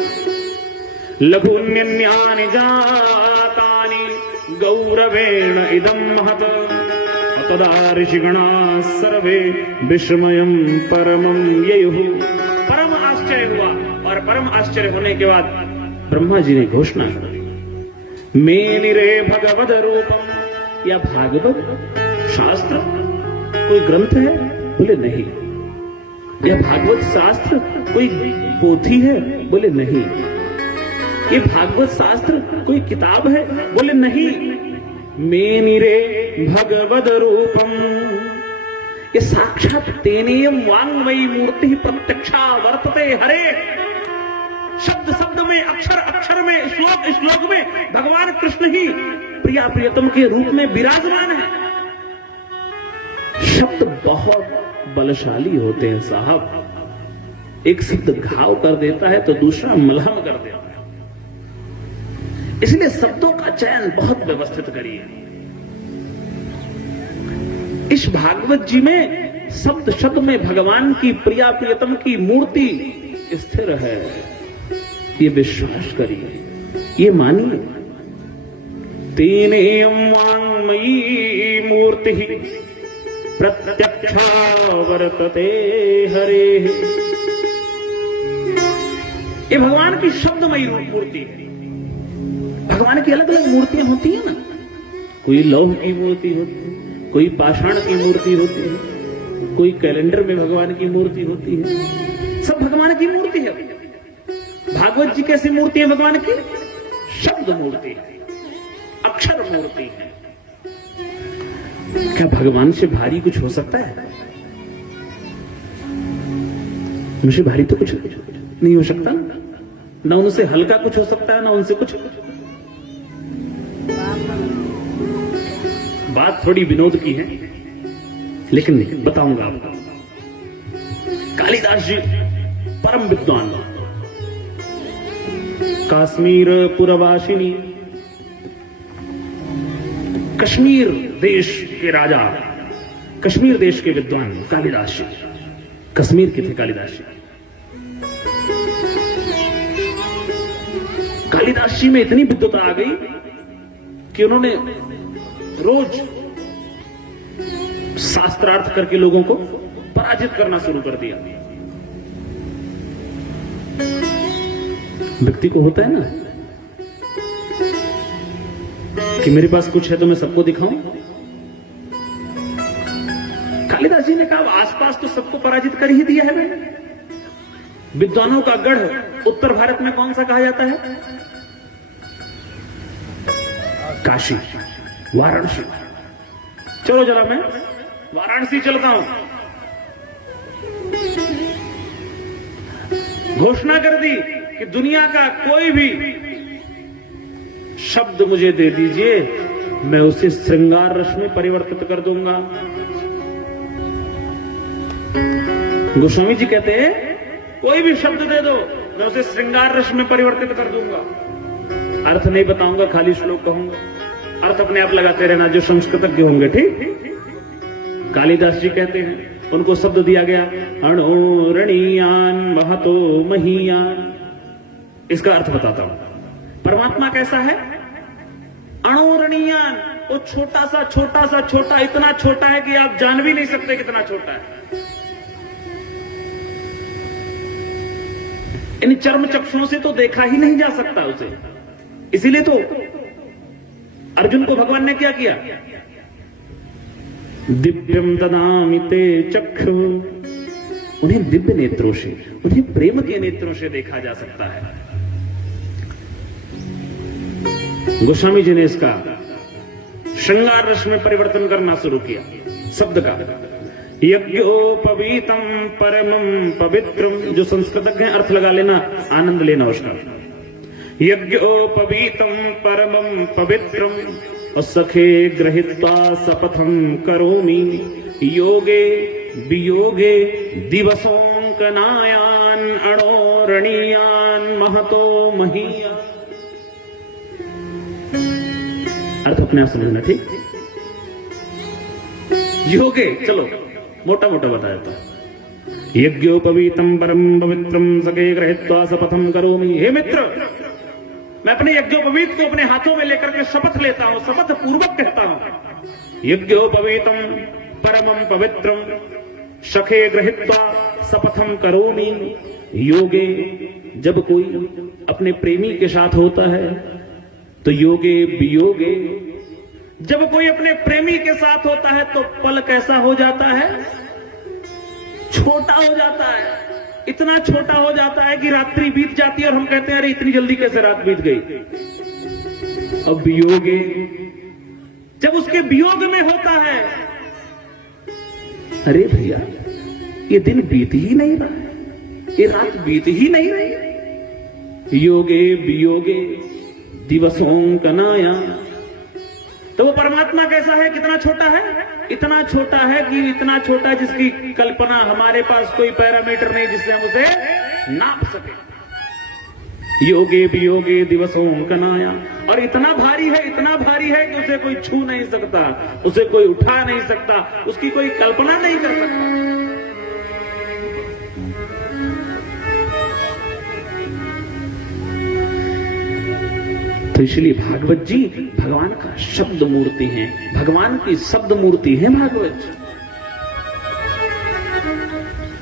लघुन्यन्यानि जातानि गौरवेण इदं महत्। तदा ऋषिगणा सर्वे विस्मयम् परमं ययुः। परम आश्चर्य हुआ, और परम आश्चर्य होने के बाद ब्रह्मा जी ने घोषणा की, मेनिरे भगवद रूपम। या भागवत शास्त्र कोई ग्रंथ है? बोले नहीं। यह भागवत शास्त्र कोई पोथी है? बोले नहीं। ये भागवत शास्त्र कोई किताब है? बोले नहीं। मेनिरे भगवद रूपम, ये साक्षात तेनेयम वाङ्मयी मूर्ति प्रत्यक्षा वर्तते हरे। शब्द शब्द में, अक्षर अक्षर में, श्लोक श्लोक में भगवान कृष्ण ही प्रिया प्रियतम के रूप में विराजमान है। शब्द बहुत बलशाली होते हैं साहब। एक शब्द घाव कर देता है तो दूसरा मलहम कर देता है। इसलिए शब्दों का चयन बहुत व्यवस्थित करिए। इस भागवत जी में शब्द शब्द में भगवान की प्रिया प्रियतम की मूर्ति स्थिर है। ये विश्वास करिए, ये मानिए। तेनेयम वाङ्मयी मूर्ति प्रत्यक्षा वर्तते हरे। ये भगवान की शब्दमयी मूर्ति है। भगवान की अलग अलग मूर्तियां होती है ना, कोई लौह की मूर्ति होती है, कोई पाषाण की मूर्ति होती है, कोई कैलेंडर में भगवान की मूर्ति होती है। सब भगवान की मूर्ति है। भागवत जी कैसी मूर्ति है भगवान की? शब्द मूर्ति है, अक्षर मूर्ति है। क्या भगवान से भारी कुछ हो सकता है? मुझे भारी तो कुछ नहीं हो सकता ना, उनसे हल्का कुछ हो सकता है ना उनसे कुछ। बात थोड़ी विनोद की है लेकिन बताऊंगा आपको। कालिदास जी परम विद्वान, कश्मीर पुरवासिनी, कश्मीर देश के राजा, कश्मीर देश के विद्वान कालिदास जी, कश्मीर के थे कालिदास जी। कालिदास जी में इतनी विद्वता आ गई कि उन्होंने रोज शास्त्रार्थ करके लोगों को पराजित करना शुरू कर दिया। व्यक्ति को होता है ना कि मेरे पास कुछ है तो मैं सबको दिखाऊं। कालिदास जी ने कहा आसपास तो सबको पराजित कर ही दिया है मैंने। विद्वानों का गढ़ उत्तर भारत में कौन सा कहा जाता है? काशी, वाराणसी। चलो जरा मैं वाराणसी चलता हूं। घोषणा कर दी कि दुनिया का कोई भी शब्द मुझे दे दीजिए, मैं उसे श्रृंगार रस में परिवर्तित कर दूंगा। गोस्वामी जी कहते हैं कोई भी शब्द दे दो, मैं उसे श्रृंगार रस में परिवर्तित कर दूंगा। अर्थ नहीं बताऊंगा, खाली श्लोक कहूंगा, अर्थ अपने आप लगाते रहना जो संस्कृतज्ञ होंगे। ठीक? कालिदास जी कहते हैं उनको शब्द दिया गया अणोरणीयान महतो महीयान। इसका अर्थ बताता हूं। परमात्मा कैसा है? अणोरणीयान, वो छोटा सा छोटा सा छोटा, इतना छोटा है कि आप जान भी नहीं सकते कितना छोटा है। इन चर्म चक्षुओं से तो देखा ही नहीं जा सकता उसे। इसीलिए तो अर्जुन को भगवान ने क्या किया? दिव्यम ददामि ते चक्षु। उन्हें दिव्य नेत्रों से, उन्हें प्रेम के नेत्रों से देखा जा सकता है। गोस्वामी जी ने इसका श्रृंगार रस में परिवर्तन करना शुरू किया शब्द का। यज्ञोपवीतम परमं पवित्रम। जो संस्कृतज्ञ हैं अर्थ लगा लेना, आनंद लेना उसका। यज्ञोपवीतम परमं पवित्रम सखे गृहीत्वा शपथं करोमि योगे वियोगे दिवसोंकनायान अणोरणीयान महतो महीयान। अर्थ अपने आप समझना। ठीक? योगे, चलो मोटा मोटा बताया था। यज्ञोपवीतम परम पवित्रम सखे गृहीत्वा शपथं करोमि। हे मित्र, मैं अपने यज्ञोपवीत को अपने हाथों में लेकर के शपथ लेता हूं, शपथ पूर्वक कहता हूं यज्ञोपवीतम परमं पवित्रम सखे गृहीत्वा शपथम करोमि। योगे, जब कोई अपने प्रेमी के साथ होता है तो योगे वियोगे, जब कोई अपने प्रेमी के साथ होता है तो पल कैसा हो जाता है, छोटा हो जाता है, इतना छोटा हो जाता है कि रात्रि बीत जाती है और हम कहते हैं अरे इतनी जल्दी कैसे रात बीत गई। अब वियोगे, जब उसके वियोग में होता है, अरे भैया ये दिन बीत ही नहीं रहा, ये रात बीत ही नहीं रही। योगे वियोगे दिवसों कनाया। तो वो परमात्मा कैसा है, कितना छोटा है, इतना छोटा है कि इतना छोटा जिसकी कल्पना हमारे पास कोई पैरामीटर नहीं जिससे हम उसे नाप सके। योगे वियोगे दिवसों कनाया। और इतना भारी है, इतना भारी है कि उसे कोई छू नहीं सकता, उसे कोई उठा नहीं सकता, उसकी कोई कल्पना नहीं कर सकता। तो इसलिए भागवत जी भगवान का शब्द मूर्ति हैं, भगवान की शब्द मूर्ति है भागवत।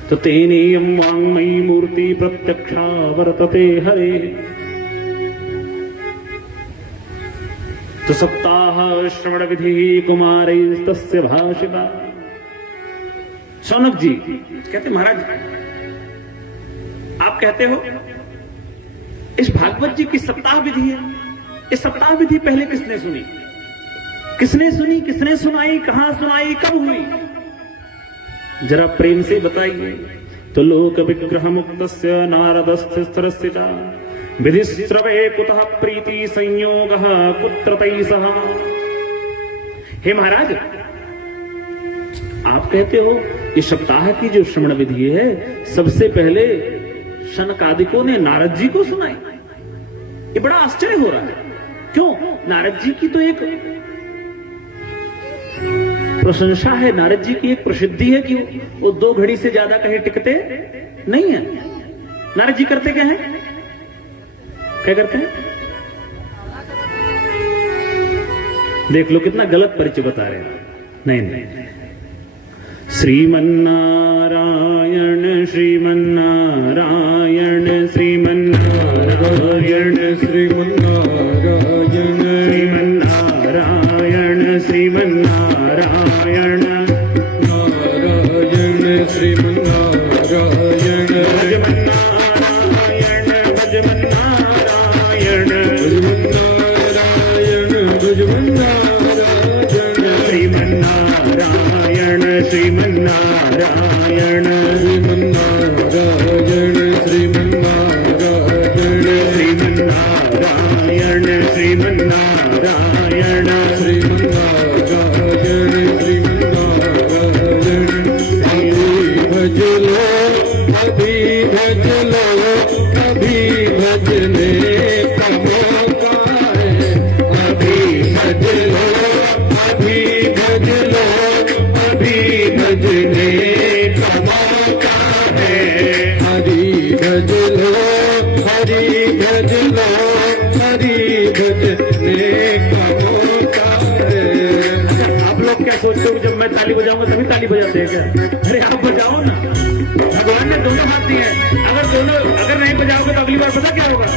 तो तेनेयं वाङ्मयी मूर्ति प्रत्यक्षा वर्तते हरे। तो सप्ताह श्रवण विधि कुमारैस्तस्य भाषिता। शौनक जी कहते महाराज आप कहते हो इस भागवत जी की सप्ताह विधि है, इस सप्ताह विधि पहले किसने सुनी, किसने सुनी, किसने सुनाई, कहां सुनाई, कब हुई, जरा प्रेम से बताइए। तो लोक विग्रह मुक्तस्य नारदस्थिरस्थिता विधिश्रवे कुतः प्रीति संयोगः कुत्र तैसः। हे महाराज आप कहते हो कि सप्ताह की जो श्रवण विधि है सबसे पहले शनकादिकों ने नारद जी को सुनाई। ये बड़ा आश्चर्य हो रहा है, क्यों? नारद जी की तो एक प्रशंसा है, नारद जी की एक प्रसिद्धि है कि वो 2 घड़ी से ज्यादा कहीं टिकते नहीं है। नारद जी करते क्या हैं, क्या करते हैं? देख लो कितना गलत परिचय बता रहे हैं। नहीं, श्रीमन्नारायण श्रीमन्नारायण श्रीमन्नारायण श्रीमन्नारायण श्रीमन्नारायण श्रीमन्नारायण नारायण श्रीमन्नारायण भजमन्नारायण भजमन्नारायण भजमन्नारायण श्रीमन्नारायण श्रीमन्नारायण श्रीमन्नारायण श्रीमन्नारायण श्रीमन्नारायण श्रीमन्नारायण भज लो अभी भज लो अभी भजने का मौका है, अभी भज लो अभी भज लो अभी भजने का मौका है। हरि भज लो हरि भज लो हरि भजने का मौका है। आप लोग क्या सोचते हो जब मैं ताली बजाऊंगा तभी ताली बजाते हैं क्या? अरे आप बजाओ ना, भगवान ने दोनों हाथ दिए हैं, अगर नहीं बजाओगे तो अगली बार पता क्या होगा?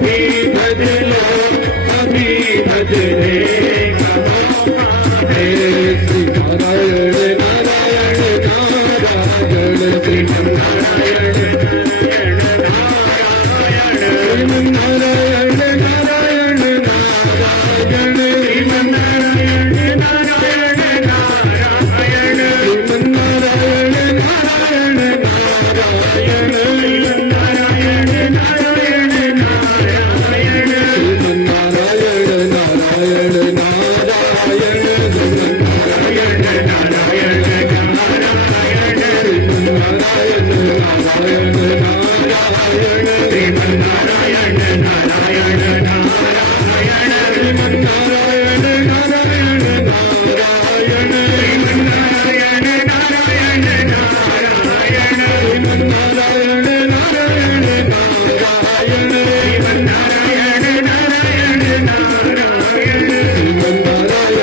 अभी भज लो, अभी भजने का मौका है। श्री नारायण नारायण नारायण, श्री नारायण नारायण नारायण नारायण, श्रीमन्नारायण नारायण नारायण, श्रीमन्नारायण नारायण नारायण, श्रीमन्नारायण नारायण नारायण, श्रीमन्नारायण नारायण नारायण, श्रीमन्नारायण नारायण नारायण, श्रीमन्नारायण नारायण नारायण, श्रीमन्नारायण नारायण नारायण, श्रीमन्नारायण नारायण नारायण, श्रीमन्नारायण नारायण नारायण, श्रीमन्नारायण नारायण नारायण, श्रीमन्नारायण नारायण नारायण, श्रीमन्नारायण नारायण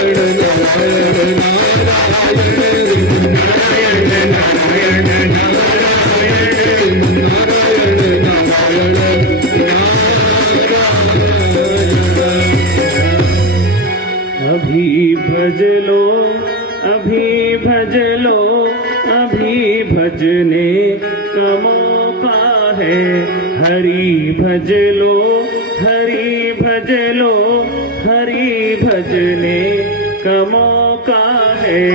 नारायण, श्रीमन्नारायण नारायण नारायण, श्रीमन्नारायण नारायण नारायण। अभी भज लो, अभी भज लो, अभी भजने का मौका है। हरि भज लो, हरि भज लो, हरि भजने का मौका है।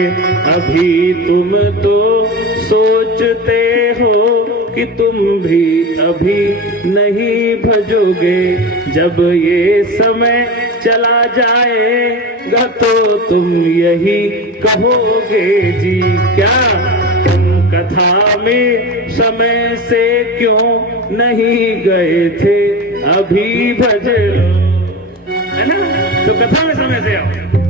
अभी तुम तो सोचते हो कि तुम भी अभी नहीं भजोगे, जब ये समय चला जाएगा तो तुम यही कहोगे जी। क्या तुम कथा में समय से क्यों नहीं गए थे? अभी भज लो, है ना? तो कथा में समय से आओ।